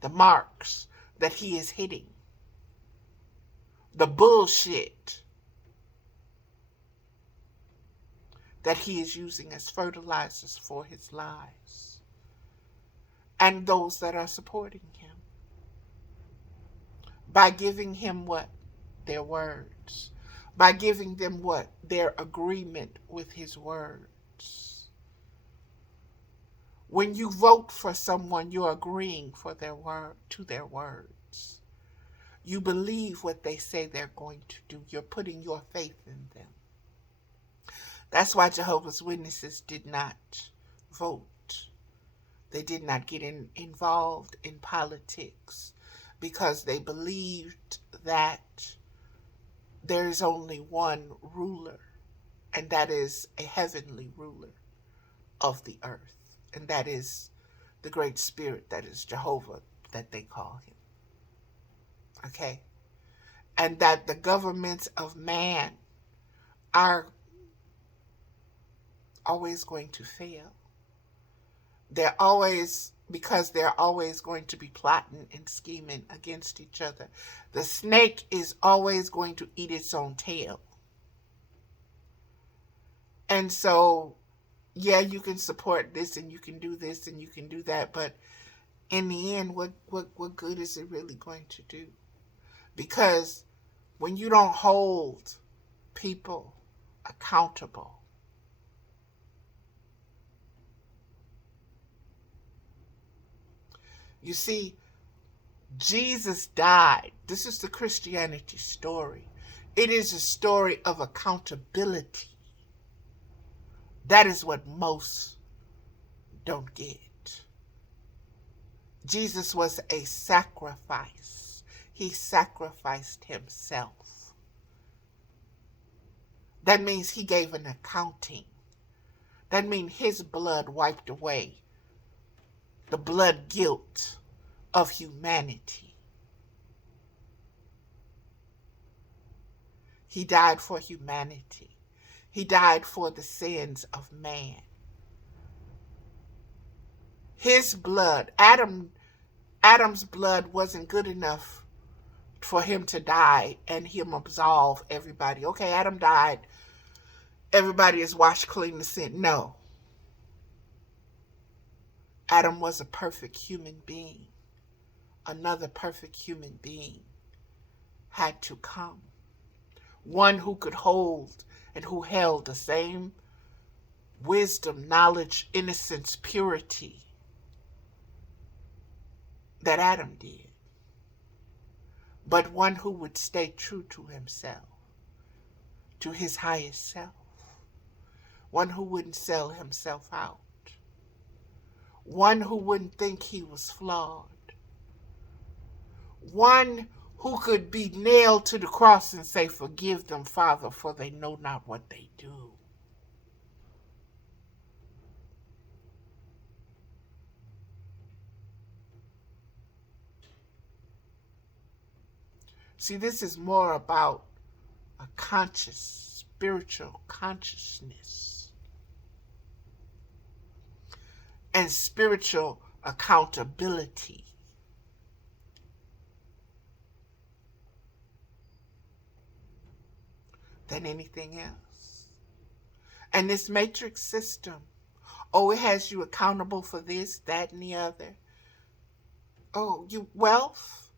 the marks that he is hitting, the bullshit that he is using as fertilizers for his lies, and those that are supporting him by giving him what? Their words. By giving them what? Their agreement with his words. When you vote for someone, you're agreeing for their word to their words. You believe what they say they're going to do. You're putting your faith in them. That's why Jehovah's Witnesses did not vote. They did not get involved in politics because they believed that there is only one ruler, and that is a heavenly ruler of the earth. And that is the Great Spirit, that is Jehovah, that they call him. Okay? And that the governments of man are always going to fail. They're always, because they're always going to be plotting and scheming against each other. The snake is always going to eat its own tail. And so, yeah, you can support this and you can do this and you can do that, but in the end, what good is it really going to do? Because when you don't hold people accountable, you see, Jesus died. This is the Christianity story. It is a story of accountability. That is what most don't get. Jesus was a sacrifice. He sacrificed himself. That means he gave an accounting. That means his blood wiped away the blood guilt of humanity. He died for humanity. He died for the sins of man. His blood, Adam's blood wasn't good enough for him to die and him absolve everybody. Okay, Adam died. Everybody is washed clean of sin. No. Adam was a perfect human being. Another perfect human being had to come. One who could hold and who held the same wisdom, knowledge, innocence, purity that Adam did. But one who would stay true to himself, to his highest self. One who wouldn't sell himself out. One who wouldn't think he was flawed. One who could be nailed to the cross and say, "Forgive them, Father, for they know not what they do." See, this is more about a conscious, spiritual consciousness and spiritual accountability. Than anything else. And this matrix system Oh, it has you accountable for this, that, and the other. Oh, you wealth?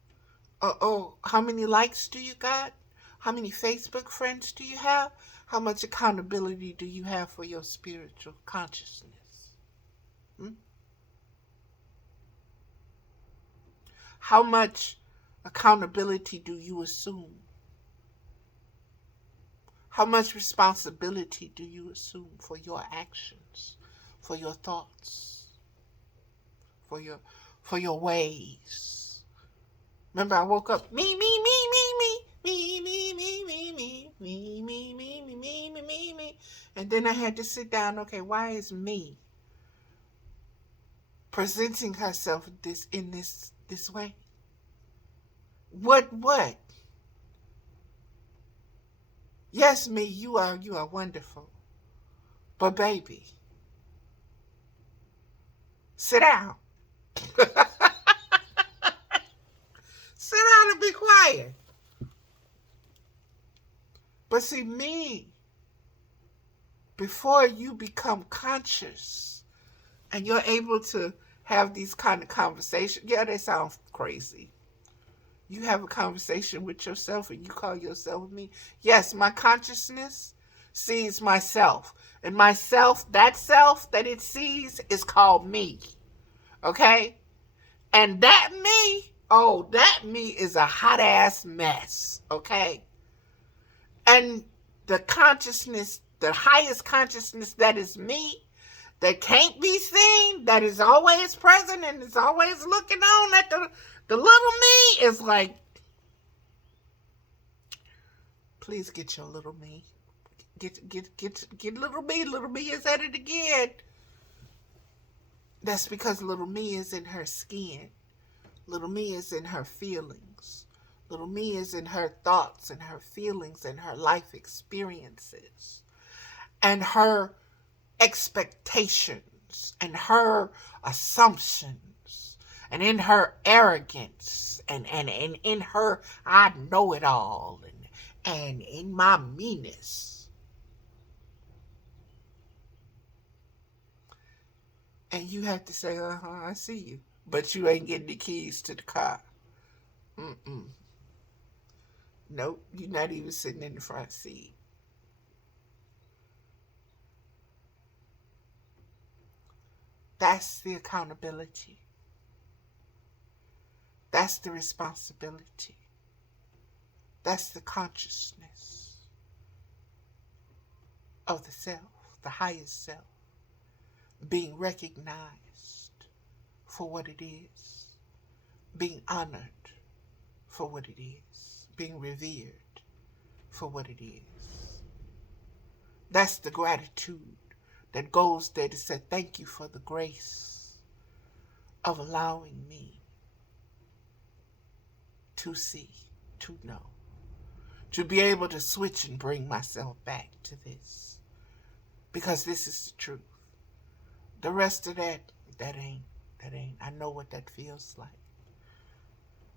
Oh, how many likes do you got? How many Facebook friends do you have? How much accountability do you have for your spiritual consciousness? Hmm? How much accountability do you assume? How much responsibility do you assume for your actions, for your thoughts, for your ways? Remember, I woke up, me, me, me, me, me, me, me, me, me, me, me, me, me, me, me, me, me, me. And then I had to sit down, okay, why is me presenting herself in this way? What? Yes, me, you are wonderful. But baby, sit down. Sit down and be quiet. But see, me, before you become conscious and you're able to have these kind of conversations, yeah, they sound crazy. You have a conversation with yourself and you call yourself me. Yes, my consciousness sees myself. And myself, that self that it sees is called me. Okay? And that me is a hot ass mess. Okay? And the consciousness, the highest consciousness that is me, that can't be seen, that is always present and is always looking on at the little me, is like, please get your little me. Get little me. Little me is at it again. That's because little me is in her skin. Little me is in her feelings. Little me is in her thoughts and her feelings and her life experiences and her expectations and her assumptions and in her arrogance and in her I know it all and in my meanness. And you have to say, I see you. But you ain't getting the keys to the car. Mm-mm. Nope, you're not even sitting in the front seat. That's the accountability. That's the responsibility. That's the consciousness of the self, the highest self, being recognized for what it is, being honored for what it is, being revered for what it is. That's the gratitude that goes there to say thank you for the grace of allowing me to see, to know, to be able to switch and bring myself back to this. Because this is the truth. The rest of that ain't. I know what that feels like.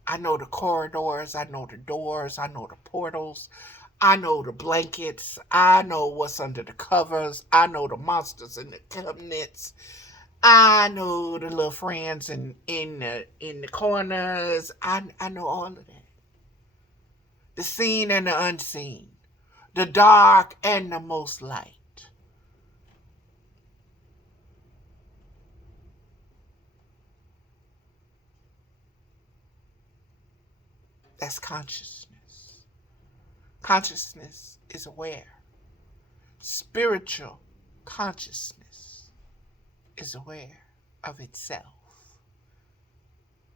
I know the corridors, I know the doors, I know the portals, I know the blankets, I know what's under the covers, I know the monsters in the cabinets, I know the little friends in the corners. I know all of that. The seen and the unseen, the dark and the most light. That's consciousness. Consciousness is aware. Spiritual consciousness is aware of itself.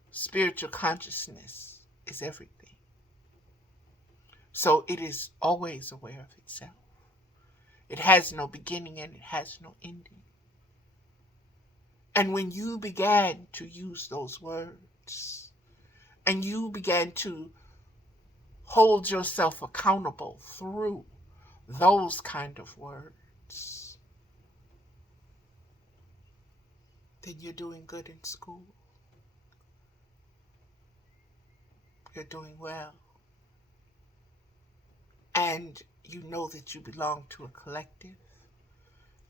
Spiritual consciousness is everything. So it is always aware of itself. It has no beginning and it has no ending. And when you began to use those words and you began to hold yourself accountable through those kind of words, then you're doing good in school. You're doing well. And you know that you belong to a collective.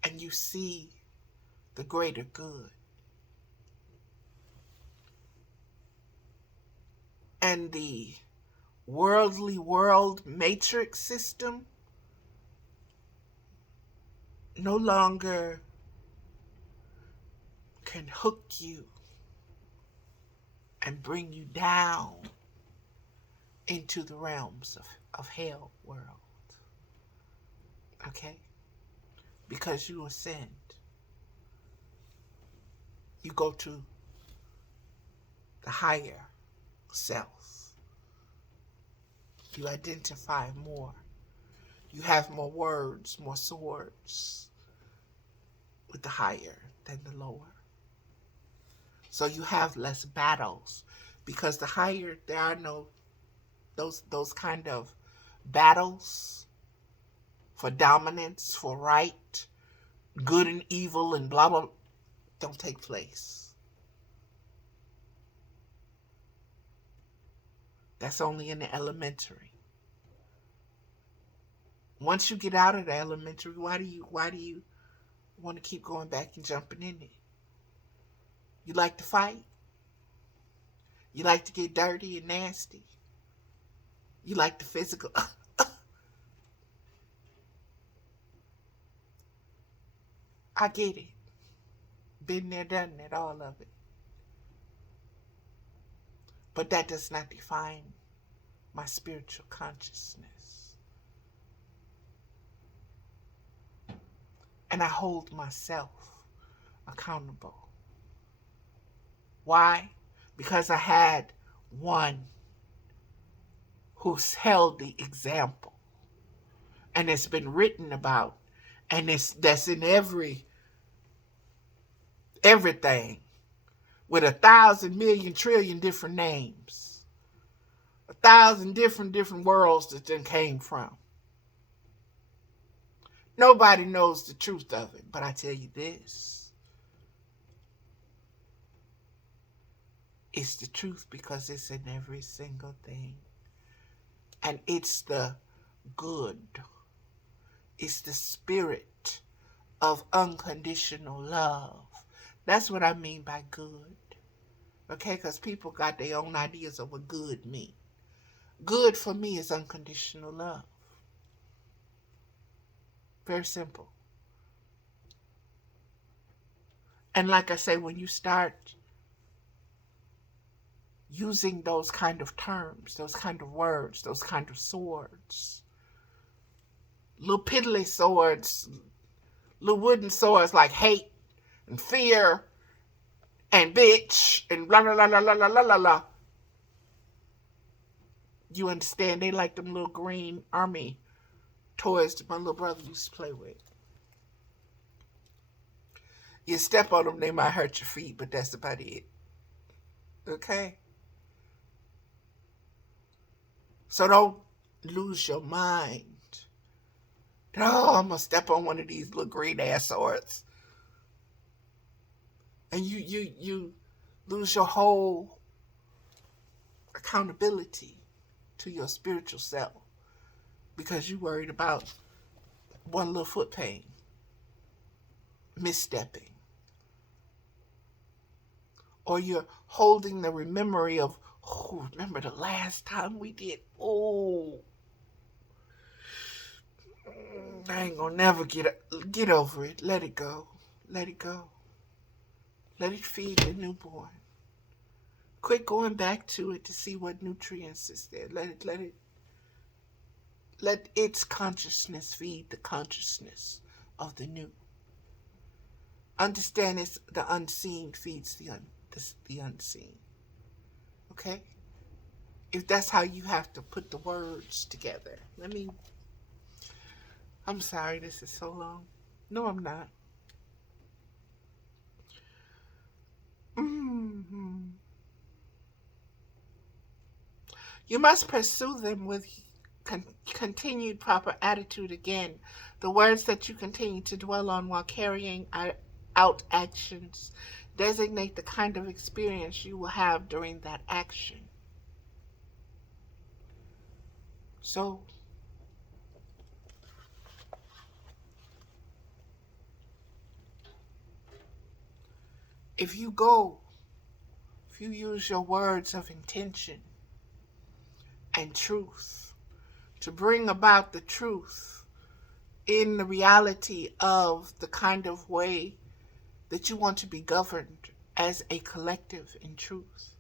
And you see the greater good. And the worldly world matrix system no longer can hook you and bring you down into the realms of hell world. Okay? Because you ascend. You go to the higher self. You identify more. You have more words, more swords with the higher than the lower. So you have less battles because the higher, there are no those kind of battles for dominance, for right, good and evil and blah blah don't take place. That's only in the elementary. Once you get out of the elementary, why do you want to keep going back and jumping in it? You like to fight? You like to get dirty and nasty? You like the physical? I get it. Been there, done that, all of it. But that does not define my spiritual consciousness. And I hold myself accountable. Why? Because I had one who's held the example. And it's been written about. And that's in everything. With 1,000 million trillion different names. 1,000 different worlds that then came from. Nobody knows the truth of it, but I tell you this. It's the truth because it's in every single thing. And it's the good. It's the spirit of unconditional love. That's what I mean by good. Okay, because people got their own ideas of what good means. Good for me is unconditional love. Very simple. And like I say, when you start using those kind of terms, those kind of words, those kind of swords, little piddly swords, little wooden swords like hate and fear and bitch and blah, blah, blah, blah, blah, blah, blah, blah. You understand? They like them little green army toys that my little brother used to play with. You step on them, they might hurt your feet, but that's about it. Okay? So don't lose your mind. Oh, I'm going to step on one of these little green ass swords. And you lose your whole accountability to your spiritual self because you worried about one little foot pain, misstepping. Or you're holding the memory of, oh, remember the last time we did, oh, I ain't gonna never get over it. Let it go. Let it go. Let it feed the newborn. Quit going back to it to see what nutrients is there. Let its consciousness feed the consciousness of the new. Understand it's the unseen feeds the unseen. Okay? If that's how you have to put the words together. I'm sorry this is so long. No, I'm not. Mm-hmm. You must pursue them with continued proper attitude again. The words that you continue to dwell on while carrying out actions designate the kind of experience you will have during that action. So, if you use your words of intention and truth to bring about the truth in the reality of the kind of way that you want to be governed as a collective in truth,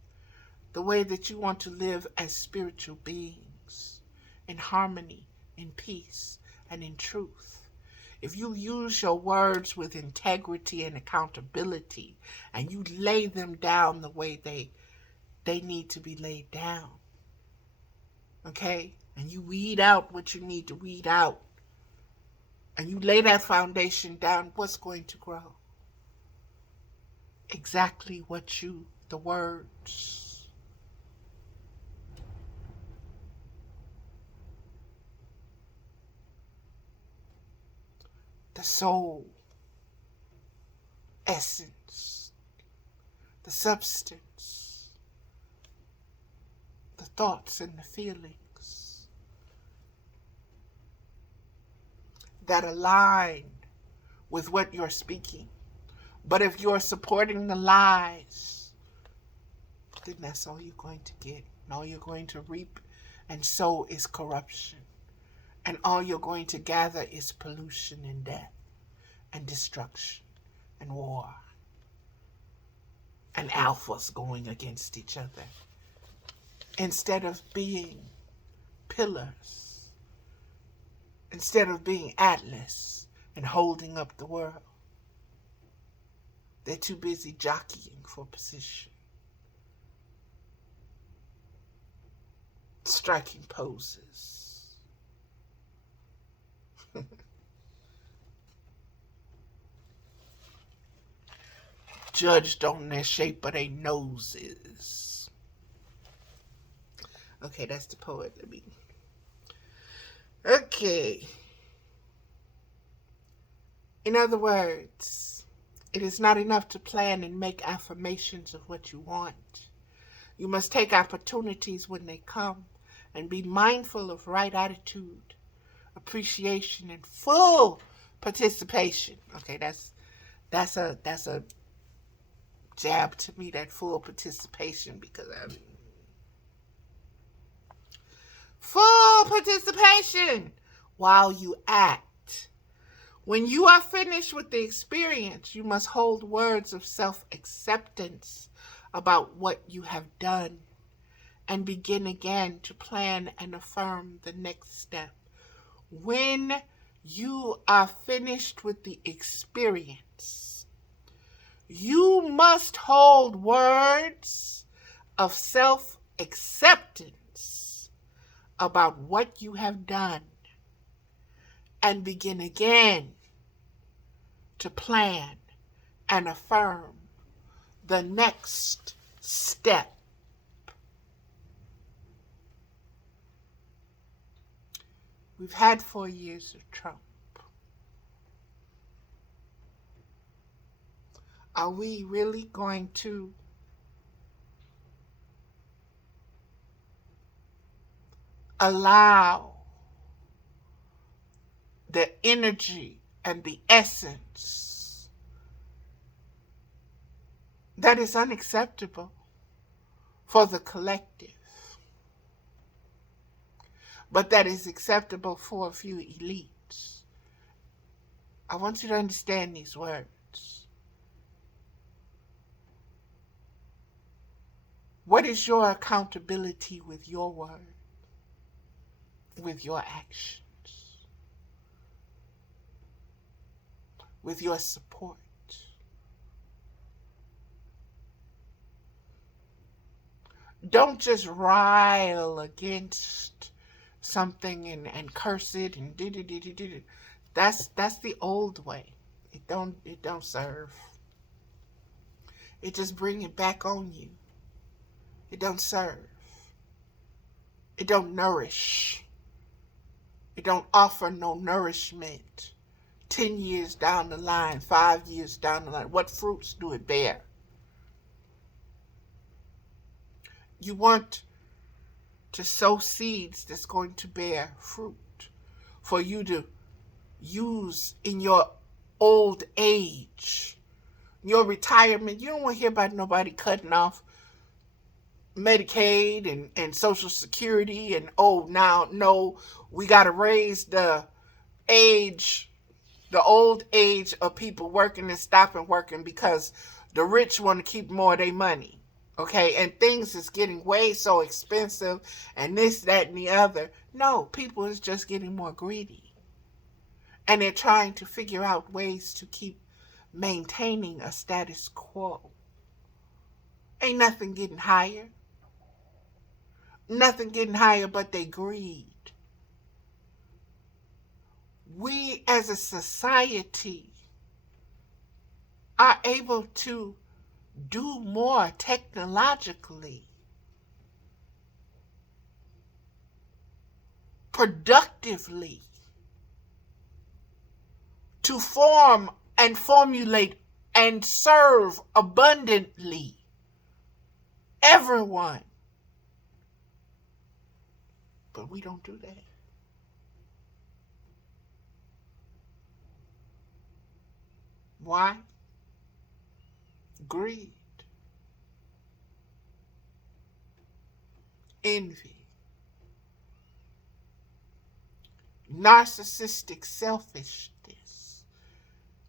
the way that you want to live as spiritual beings in harmony, in peace, and in truth. If you use your words with integrity and accountability, and you lay them down the way they need to be laid down, okay? And you weed out what you need to weed out, and you lay that foundation down, what's going to grow? Exactly the words. The soul, essence, the substance, the thoughts and the feelings that align with what you're speaking. But if you're supporting the lies, then that's all you're going to get. And all you're going to reap and sow is corruption. And all you're going to gather is pollution and death and destruction and war and alphas going against each other. Instead of being pillars, instead of being Atlas and holding up the world, they're too busy jockeying for position, striking poses. Judged on their shape of their noses. Okay, that's the poet to me. Okay. In other words, it is not enough to plan and make affirmations of what you want. You must take opportunities when they come and be mindful of right attitude, appreciation, and full participation. Okay, that's a jab to me, that full participation, because full participation while you act. When you are finished with the experience, you must hold words of self-acceptance about what you have done and begin again to plan and affirm the next step. When you are finished with the experience, you must hold words of self-acceptance about what you have done and begin again to plan and affirm the next step. We've had 4 years of Trump. Are we really going to allow the energy and the essence that is unacceptable for the collective, but that is acceptable for a few elites? I want you to understand these words. What is your accountability with your word, with your actions, with your support? Don't just rile against something and curse it and do. That's the old way. It don't serve. It just bring it back on you. It don't serve. It don't nourish. It don't offer no nourishment. 10 years down the line, 5 years down the line, what fruits do it bear? You want to sow seeds that's going to bear fruit for you to use in your old age your retirement. You don't want to hear about nobody cutting off Medicaid and Social Security and, oh, now, no, we got to raise age, the old age of people working and stopping working because the rich want to keep more of their money. Okay, and things is getting way so expensive and this, that, and the other. No, people is just getting more greedy. And they're trying to figure out ways to keep maintaining a status quo. Ain't nothing getting higher. Nothing getting higher but they greed. We as a society are able to do more technologically, productively, to form and formulate and serve abundantly everyone. But we don't do that. Why? Greed, envy, narcissistic selfishness.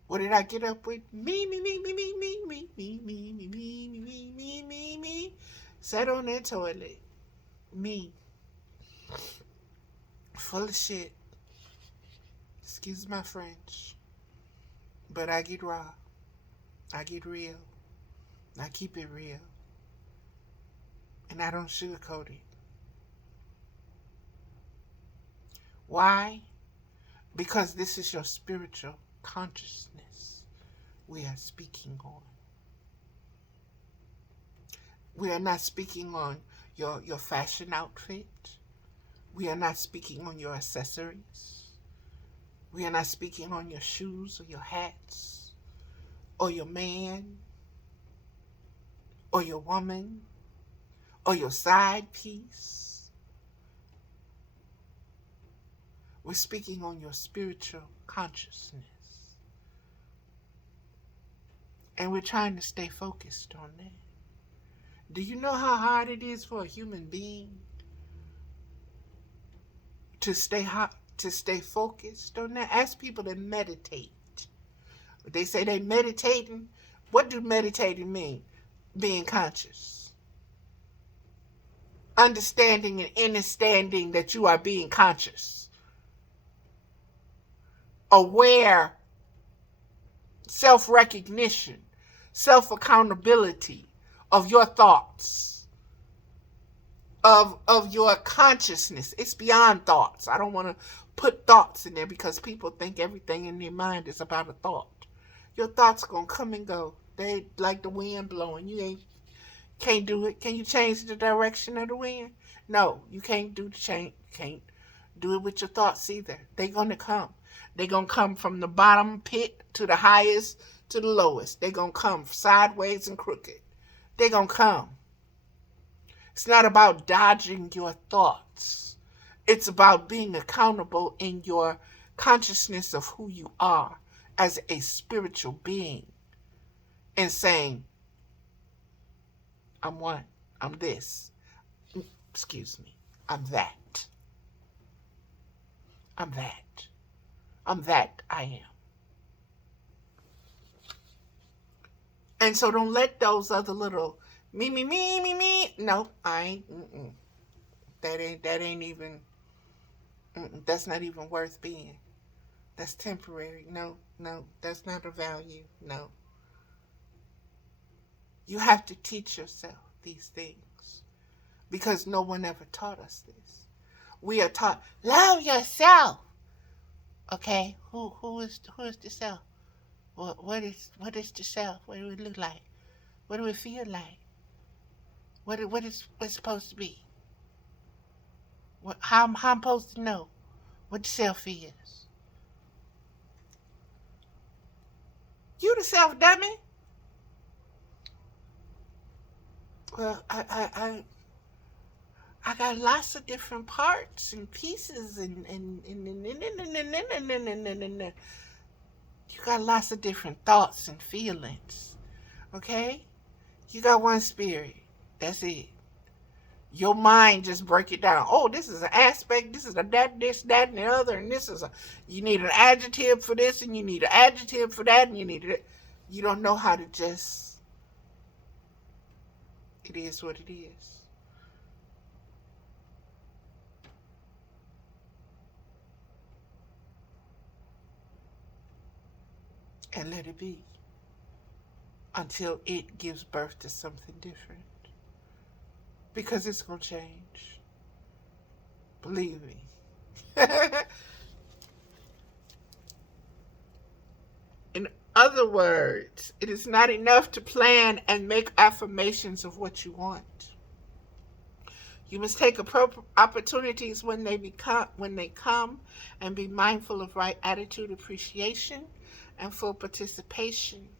What did I get up with? Me, me, me, me, me, me, me, me, me, me, me, me, me, me, me, me. Sat on that toilet. Me. Full of shit. Excuse my French. But I get raw. I get real. I keep it real. And I don't sugarcoat it. Why? Because this is your spiritual consciousness we are speaking on. We are not speaking on your fashion outfit. We are not speaking on your accessories. We are not speaking on your shoes or your hats or your man or your woman or your side piece. We're speaking on your spiritual consciousness. And we're trying to stay focused on that. Do you know how hard it is for a human being to stay focused on that? Ask people to meditate. They say they meditating. What do meditating mean? Being conscious. Understanding and understanding that you are being conscious. Aware. Self-recognition. Self-accountability of your thoughts. Of your consciousness. It's beyond thoughts. I don't want to put thoughts in there because people think everything in their mind is about a thought. Your thoughts gonna come and go. They like the wind blowing. You can't do it. Can you change the direction of the wind? No, you can't do the change. Can't do it with your thoughts either. They're gonna come. They're gonna come from the bottom pit to the highest to the lowest. They're gonna come sideways and crooked. They're gonna come. It's not about dodging your thoughts. It's about being accountable in your consciousness of who you are as a spiritual being and saying, I'm one, I'm this, excuse me, I'm that, I'm that, I'm that, I am. And so don't let those other little me, no, I ain't, that ain't even, that's not even worth being. That's temporary. No, that's not a value. No. You have to teach yourself these things because no one ever taught us this. We are taught, love yourself. Okay, who is the self? What is the self? What do it look like? What do it feel like? What's supposed to be? How I'm supposed to know what the self is? You the self, dummy. Well, I got lots of different parts and pieces and you got lots of different thoughts and feelings. Okay? You got one spirit. That's it. Your mind just break it down. Oh, this is an aspect, this is a that, this, that, and the other, and this is a, you need an adjective for this, and you need an adjective for that, and you need it. You don't know how to just, it is what it is. And let it be until it gives birth to something different. Because it's going to change. Believe me. In other words, it is not enough to plan and make affirmations of what you want. You must take appropriate opportunities when they come, and be mindful of right attitude, appreciation, and full participation.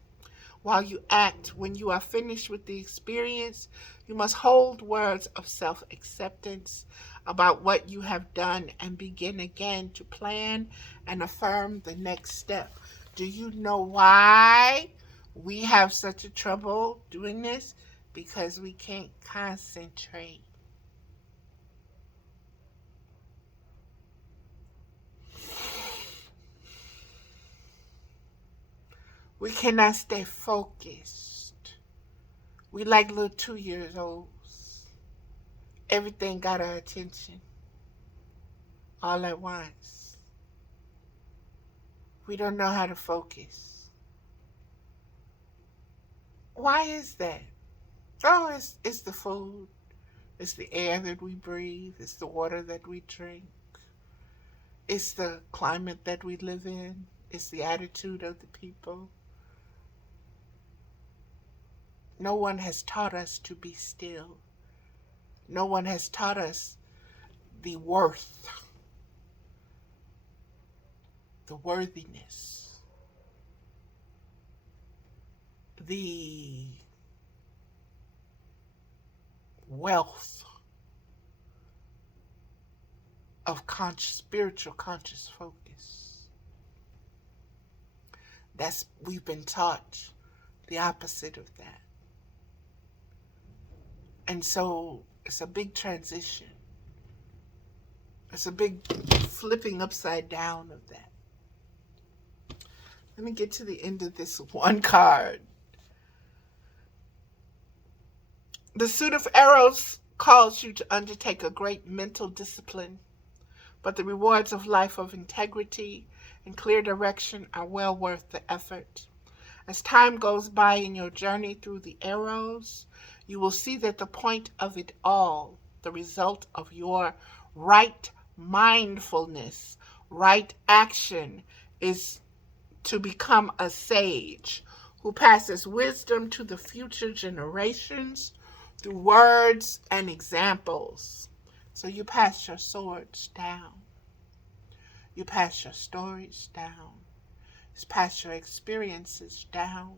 While you act, when you are finished with the experience, you must hold words of self-acceptance about what you have done and begin again to plan and affirm the next step. Do you know why we have such a trouble doing this? Because we can't concentrate. We cannot stay focused. We like little 2 years olds. Everything got our attention all at once. We don't know how to focus. Why is that? Oh, it's the food. It's the air that we breathe. It's the water that we drink. It's the climate that we live in. It's the attitude of the people. No one has taught us to be still. No one has taught us the worth, the worthiness, the wealth of spiritual conscious focus. We've been taught the opposite of that. And so it's a big transition. It's a big flipping upside down of that. Let me get to the end of this one card. The suit of arrows calls you to undertake a great mental discipline, but the rewards of life of integrity and clear direction are well worth the effort. As time goes by in your journey through the arrows, you will see that the point of it all, the result of your right mindfulness, right action, is to become a sage who passes wisdom to the future generations through words and examples. So you pass your swords down. You pass your stories down. You pass your experiences down.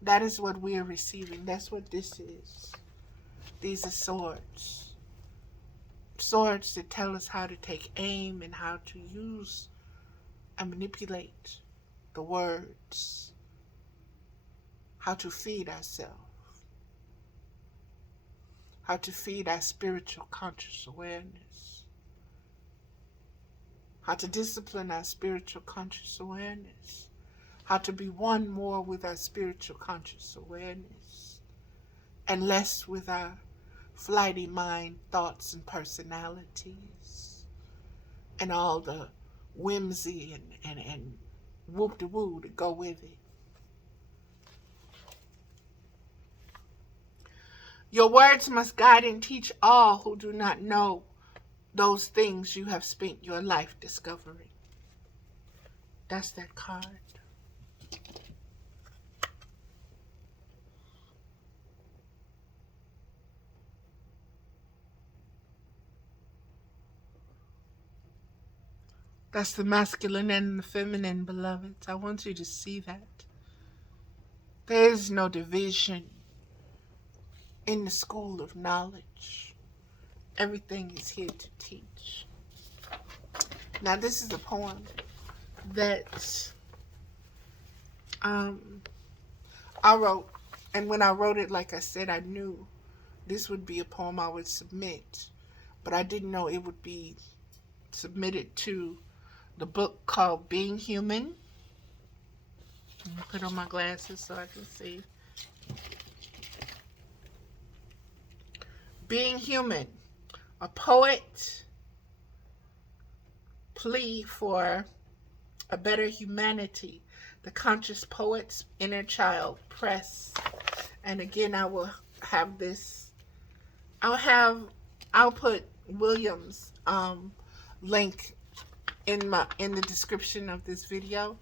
That is what we are receiving. That's what this is. These are swords. Swords that tell us how to take aim and how to use and manipulate the words. How to feed ourselves. How to feed our spiritual conscious awareness. How to discipline our spiritual conscious awareness. How to be one more with our spiritual conscious awareness and less with our flighty mind, thoughts, and personalities and all the whimsy and whoop-de-woo to go with it. Your words must guide and teach all who do not know those things you have spent your life discovering. That's that card. That's the masculine and the feminine, beloveds. I want you to see that. There is no division in the school of knowledge. Everything is here to teach. Now, this is a poem that I wrote, and when I wrote it, like I said, I knew this would be a poem I would submit, but I didn't know it would be submitted to the book called Being Human. Let me put on my glasses so I can see. Being Human, a poet plea for a better humanity, the conscious poet's inner child press. And again, I will have this, I'll put William's link in the description of this video,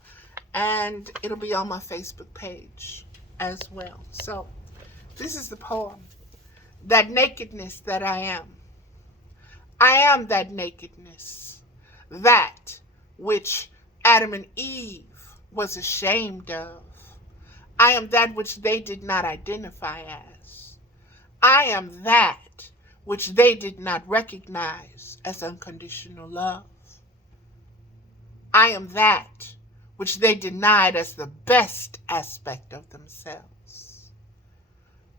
and it'll be on my Facebook page as well. So this is the poem. That nakedness that I am. I am that nakedness, that which Adam and Eve was ashamed of. I am that which they did not identify as. I am that which they did not recognize as unconditional love. I am that which they denied as the best aspect of themselves.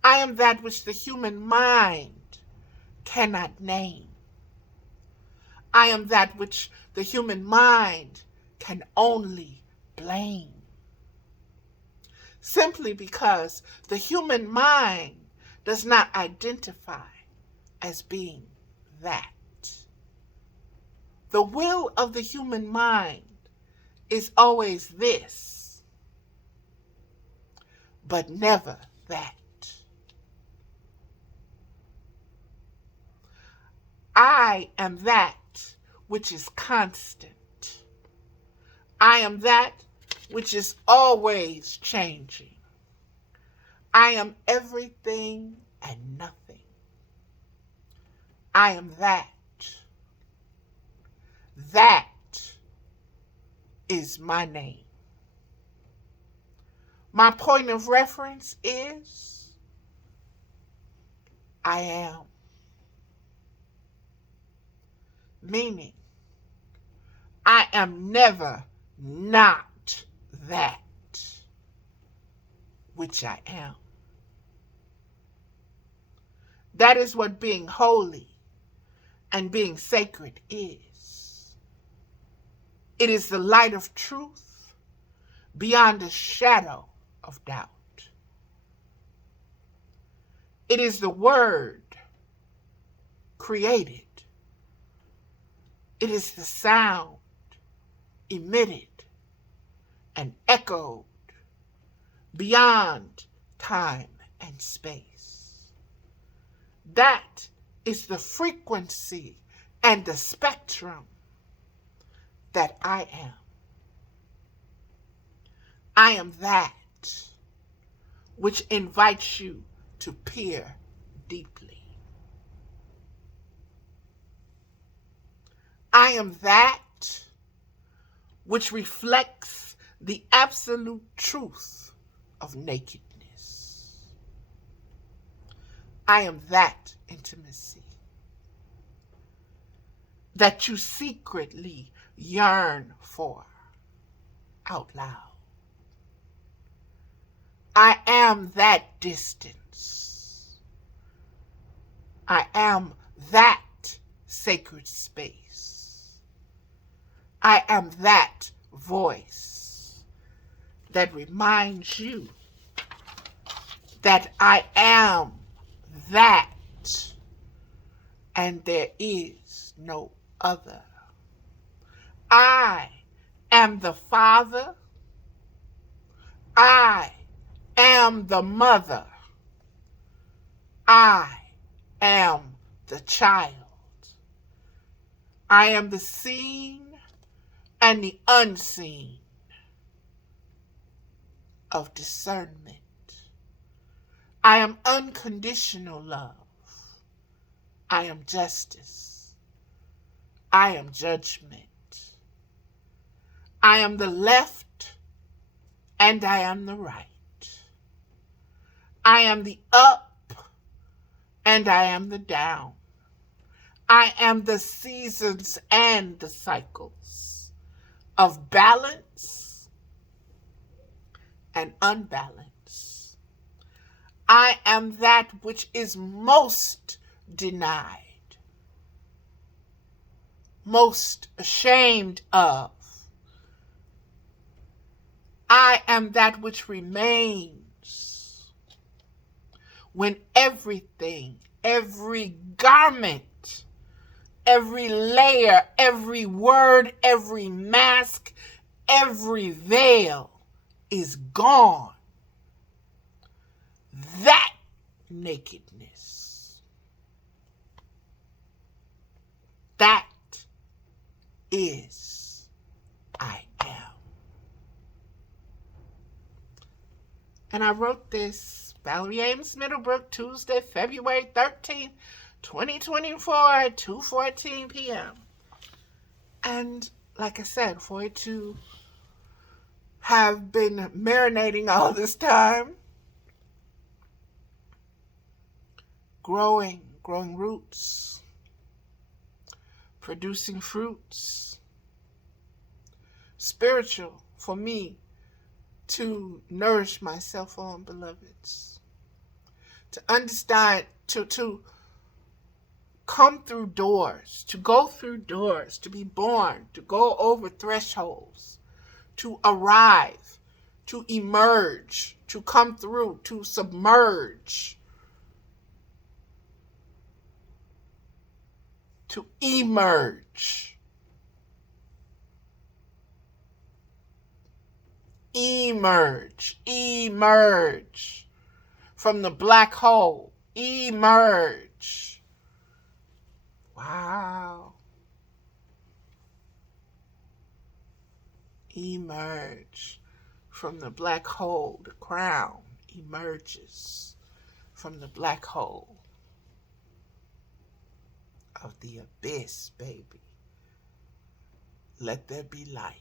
I am that which the human mind cannot name. I am that which the human mind can only blame. Simply because the human mind does not identify as being that. The will of the human mind is always this, but never that. I am that which is constant. I am that which is always changing. I am everything and nothing. I am that. That is my name. My point of reference is I am. Meaning, I am never not that which I am. That is what being holy and being sacred is. It is the light of truth beyond a shadow of doubt. It is the word created. It is the sound emitted and echoed beyond time and space. That is the frequency and the spectrum that I am. I am that which invites you to peer deeply. I am that which reflects the absolute truth of nakedness. I am that intimacy that you secretly yearn for out loud. I am that distance. I am that sacred space. I am that voice that reminds you that I am that, and there is no other. I am the father. I am the mother. I am the child. I am the seen and the unseen of discernment. I am unconditional love. I am justice. I am judgment. I am the left and I am the right. I am the up and I am the down. I am the seasons and the cycles of balance and unbalance. I am that which is most denied, most ashamed of. I am that which remains when everything, every garment, every layer, every word, every mask, every veil is gone. That nakedness, that is I am. And I wrote this, Valerie Ames Middlebrook, Tuesday, February 13th, 2024 at 2:14 p.m. And like I said, for it to have been marinating all this time, growing roots, producing fruits, spiritual for me to nourish myself on, beloveds, to understand, to come through doors, to go through doors, to be born, to go over thresholds, to arrive, to emerge, to come through, to submerge, to emerge. Emerge from the black hole. Emerge. Wow. Emerge from the black hole. The crown emerges from the black hole of the abyss, baby. Let there be light.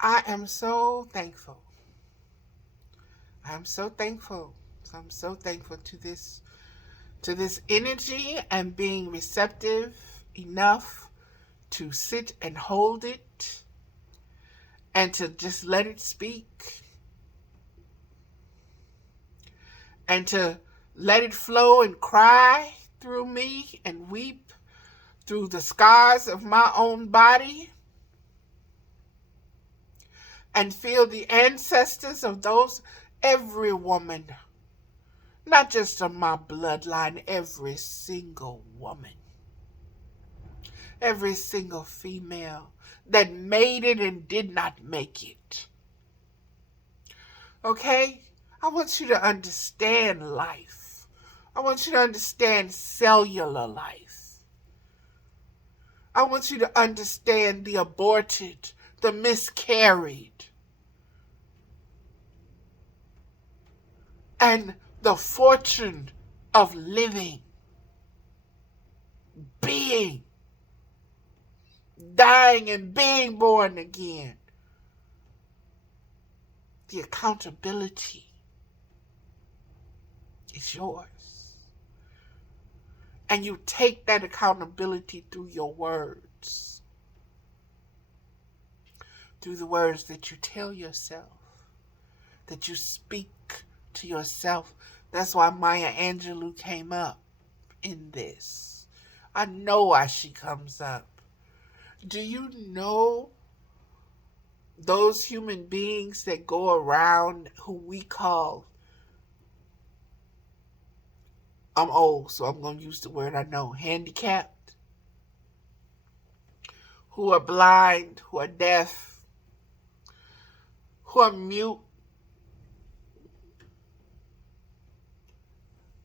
I am so thankful. I'm so thankful. I'm so thankful to this energy and being receptive enough to sit and hold it and to just let it speak and to let it flow and cry through me and weep through the scars of my own body and feel the ancestors of those, every woman, not just of my bloodline, every single woman, every single female that made it and did not make it. Okay? I want you to understand life. I want you to understand cellular life. I want you to understand the aborted, the miscarried, and the fortune of living, being, dying and being born again. The accountability is yours. And you take that accountability through your words, through the words that you tell yourself, that you speak to yourself. That's why Maya Angelou came up in this. I know why she comes up. Do you know those human beings that go around who we call, I'm old, so I'm going to use the word I know, handicapped, who are blind, who are deaf, who are mute?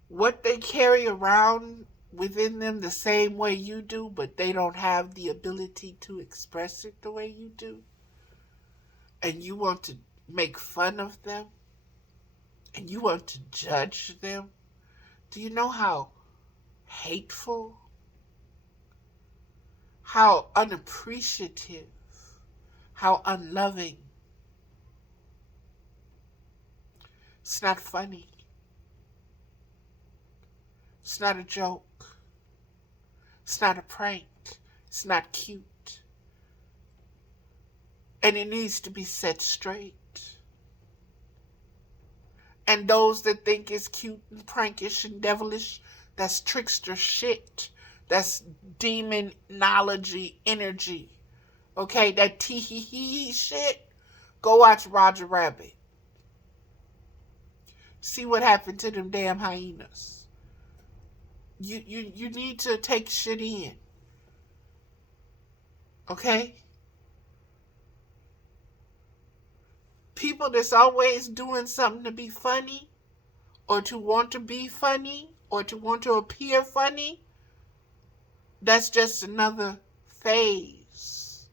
What they carry around within them the same way you do, but they don't have the ability to express it the way you do. And you want to make fun of them, and you want to judge them. Do you know how hateful, how unappreciative, how unloving? It's not funny. It's not a joke. It's not a prank. It's not cute. And it needs to be set straight. And those that think it's cute and prankish and devilish, that's trickster shit. That's demonology energy. Okay, that tee-hee-hee shit. Go watch Roger Rabbit. See what happened to them damn hyenas. You need to take shit in. Okay? People that's always doing something to be funny, or to want to be funny, or to want to appear funny, that's just another phase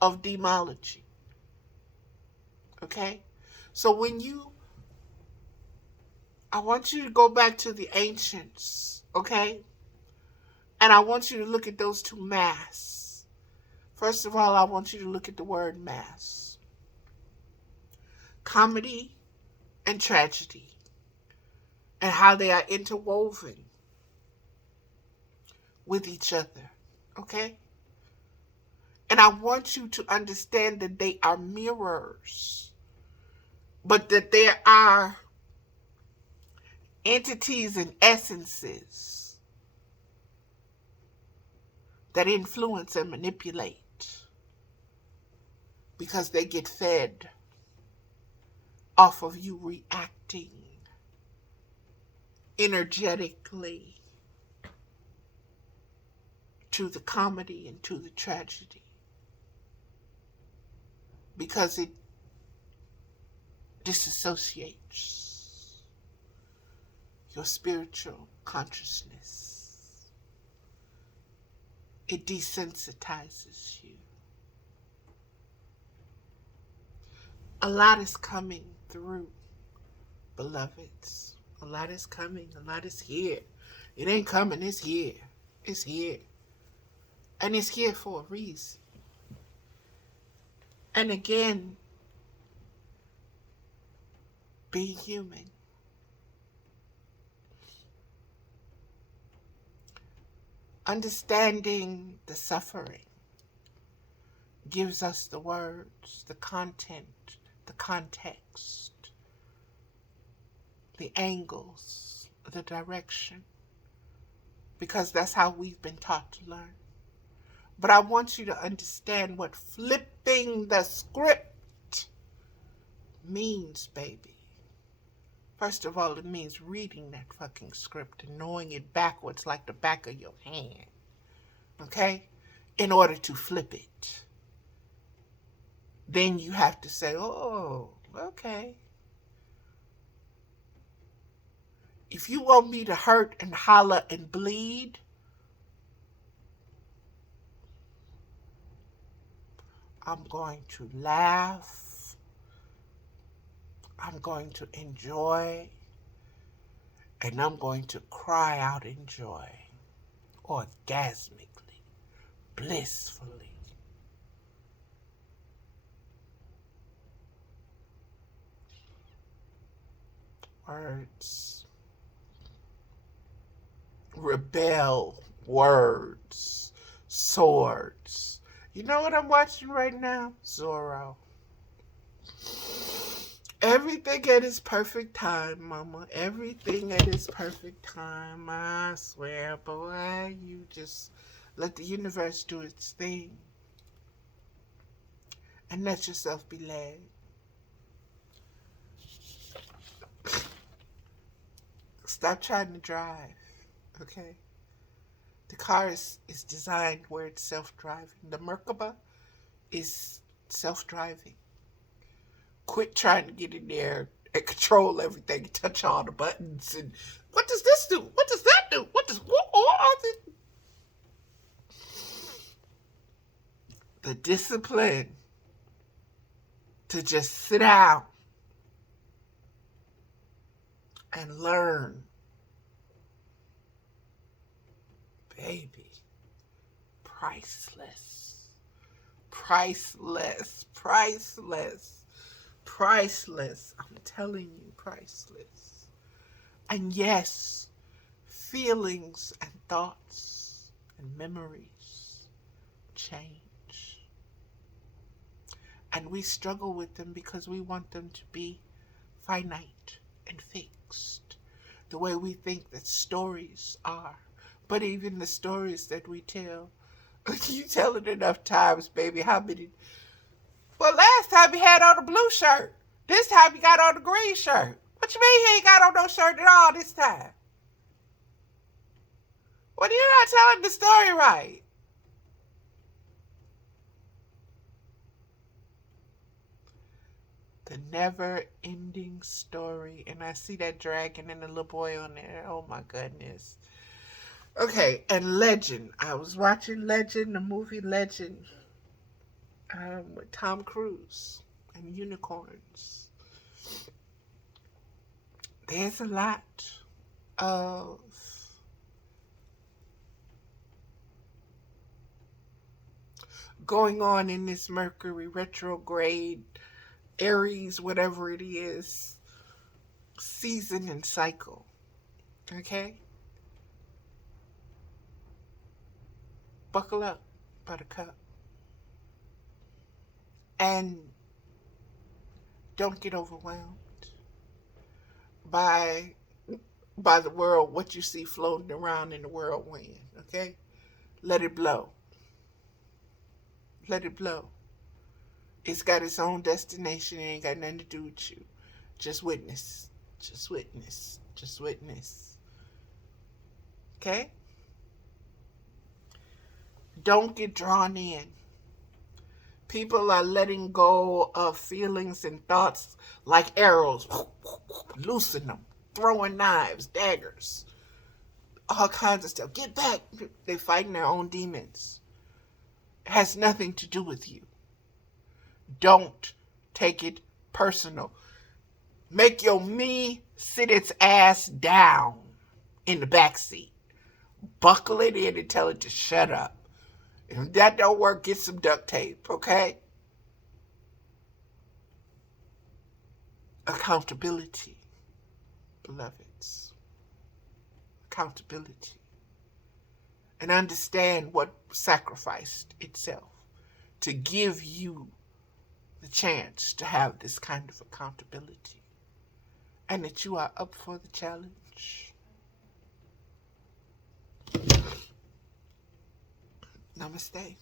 of demology. Okay? So I want you to go back to the ancients, okay? And I want you to look at those two masks. First of all, I want you to look at the word mask. Comedy and tragedy. And how they are interwoven with each other, okay? And I want you to understand that they are mirrors, but that there are entities and essences that influence and manipulate because they get fed off of you reacting energetically to the comedy and to the tragedy, because it disassociates your spiritual consciousness. It desensitizes you. A lot is coming through, beloveds. A lot is coming. A lot is here. It ain't coming. It's here. It's here. And it's here for a reason. And again, being human. Understanding the suffering gives us the words, the content, the context, the angles, the direction, because that's how we've been taught to learn. But I want you to understand what flipping the script means, baby. First of all, it means reading that fucking script and knowing it backwards like the back of your hand, okay? In order to flip it. Then you have to say, oh, okay. If you want me to hurt and holler and bleed, I'm going to laugh. I'm going to enjoy. And I'm going to cry out in joy. Orgasmically. Blissfully. Words. Rebel. Words. Swords. You know what I'm watching right now? Zorro. Everything at its perfect time, mama. Everything at its perfect time. I swear, boy, you just let the universe do its thing. And let yourself be led. Stop trying to drive, okay? The car is designed where it's self-driving. The Merkaba is self-driving. Quit trying to get in there and control everything, touch all the buttons, and what does this do? What does that do? What does the discipline to just sit down and learn, baby, priceless, priceless, priceless, priceless. I'm telling you, priceless. And yes, feelings and thoughts and memories change. And And we struggle with them because we want them to be finite and fixed, the way we think that stories are. But even the stories that we tell, you tell it enough times, baby, how many... Well, last time he had on a blue shirt. This time he got on a green shirt. What you mean he ain't got on no shirt at all this time? Well, you're not telling the story right. The never-ending story. And I see that dragon and the little boy on there. Oh, my goodness. Okay, and Legend. I was watching Legend, the movie Legend, with Tom Cruise and unicorns. There's a lot of going on in this Mercury retrograde, Aries, whatever it is, season and cycle. Okay? Buckle up, buttercup. And don't get overwhelmed by the world, what you see floating around in the whirlwind. Okay? Let it blow. Let it blow. It's got its own destination. It ain't got nothing to do with you. Just witness. Just witness. Just witness. Okay? Don't get drawn in. People are letting go of feelings and thoughts like arrows. Loosen them. Throwing knives, daggers. All kinds of stuff. Get back. They're fighting their own demons. It has nothing to do with you. Don't take it personal. Make your me sit its ass down in the back seat. Buckle it in and tell it to shut up. If that don't work, get some duct tape, okay? Accountability, beloveds. Accountability. And understand what sacrificed itself to give you the chance to have this kind of accountability. And that you are up for the challenge. Namaste.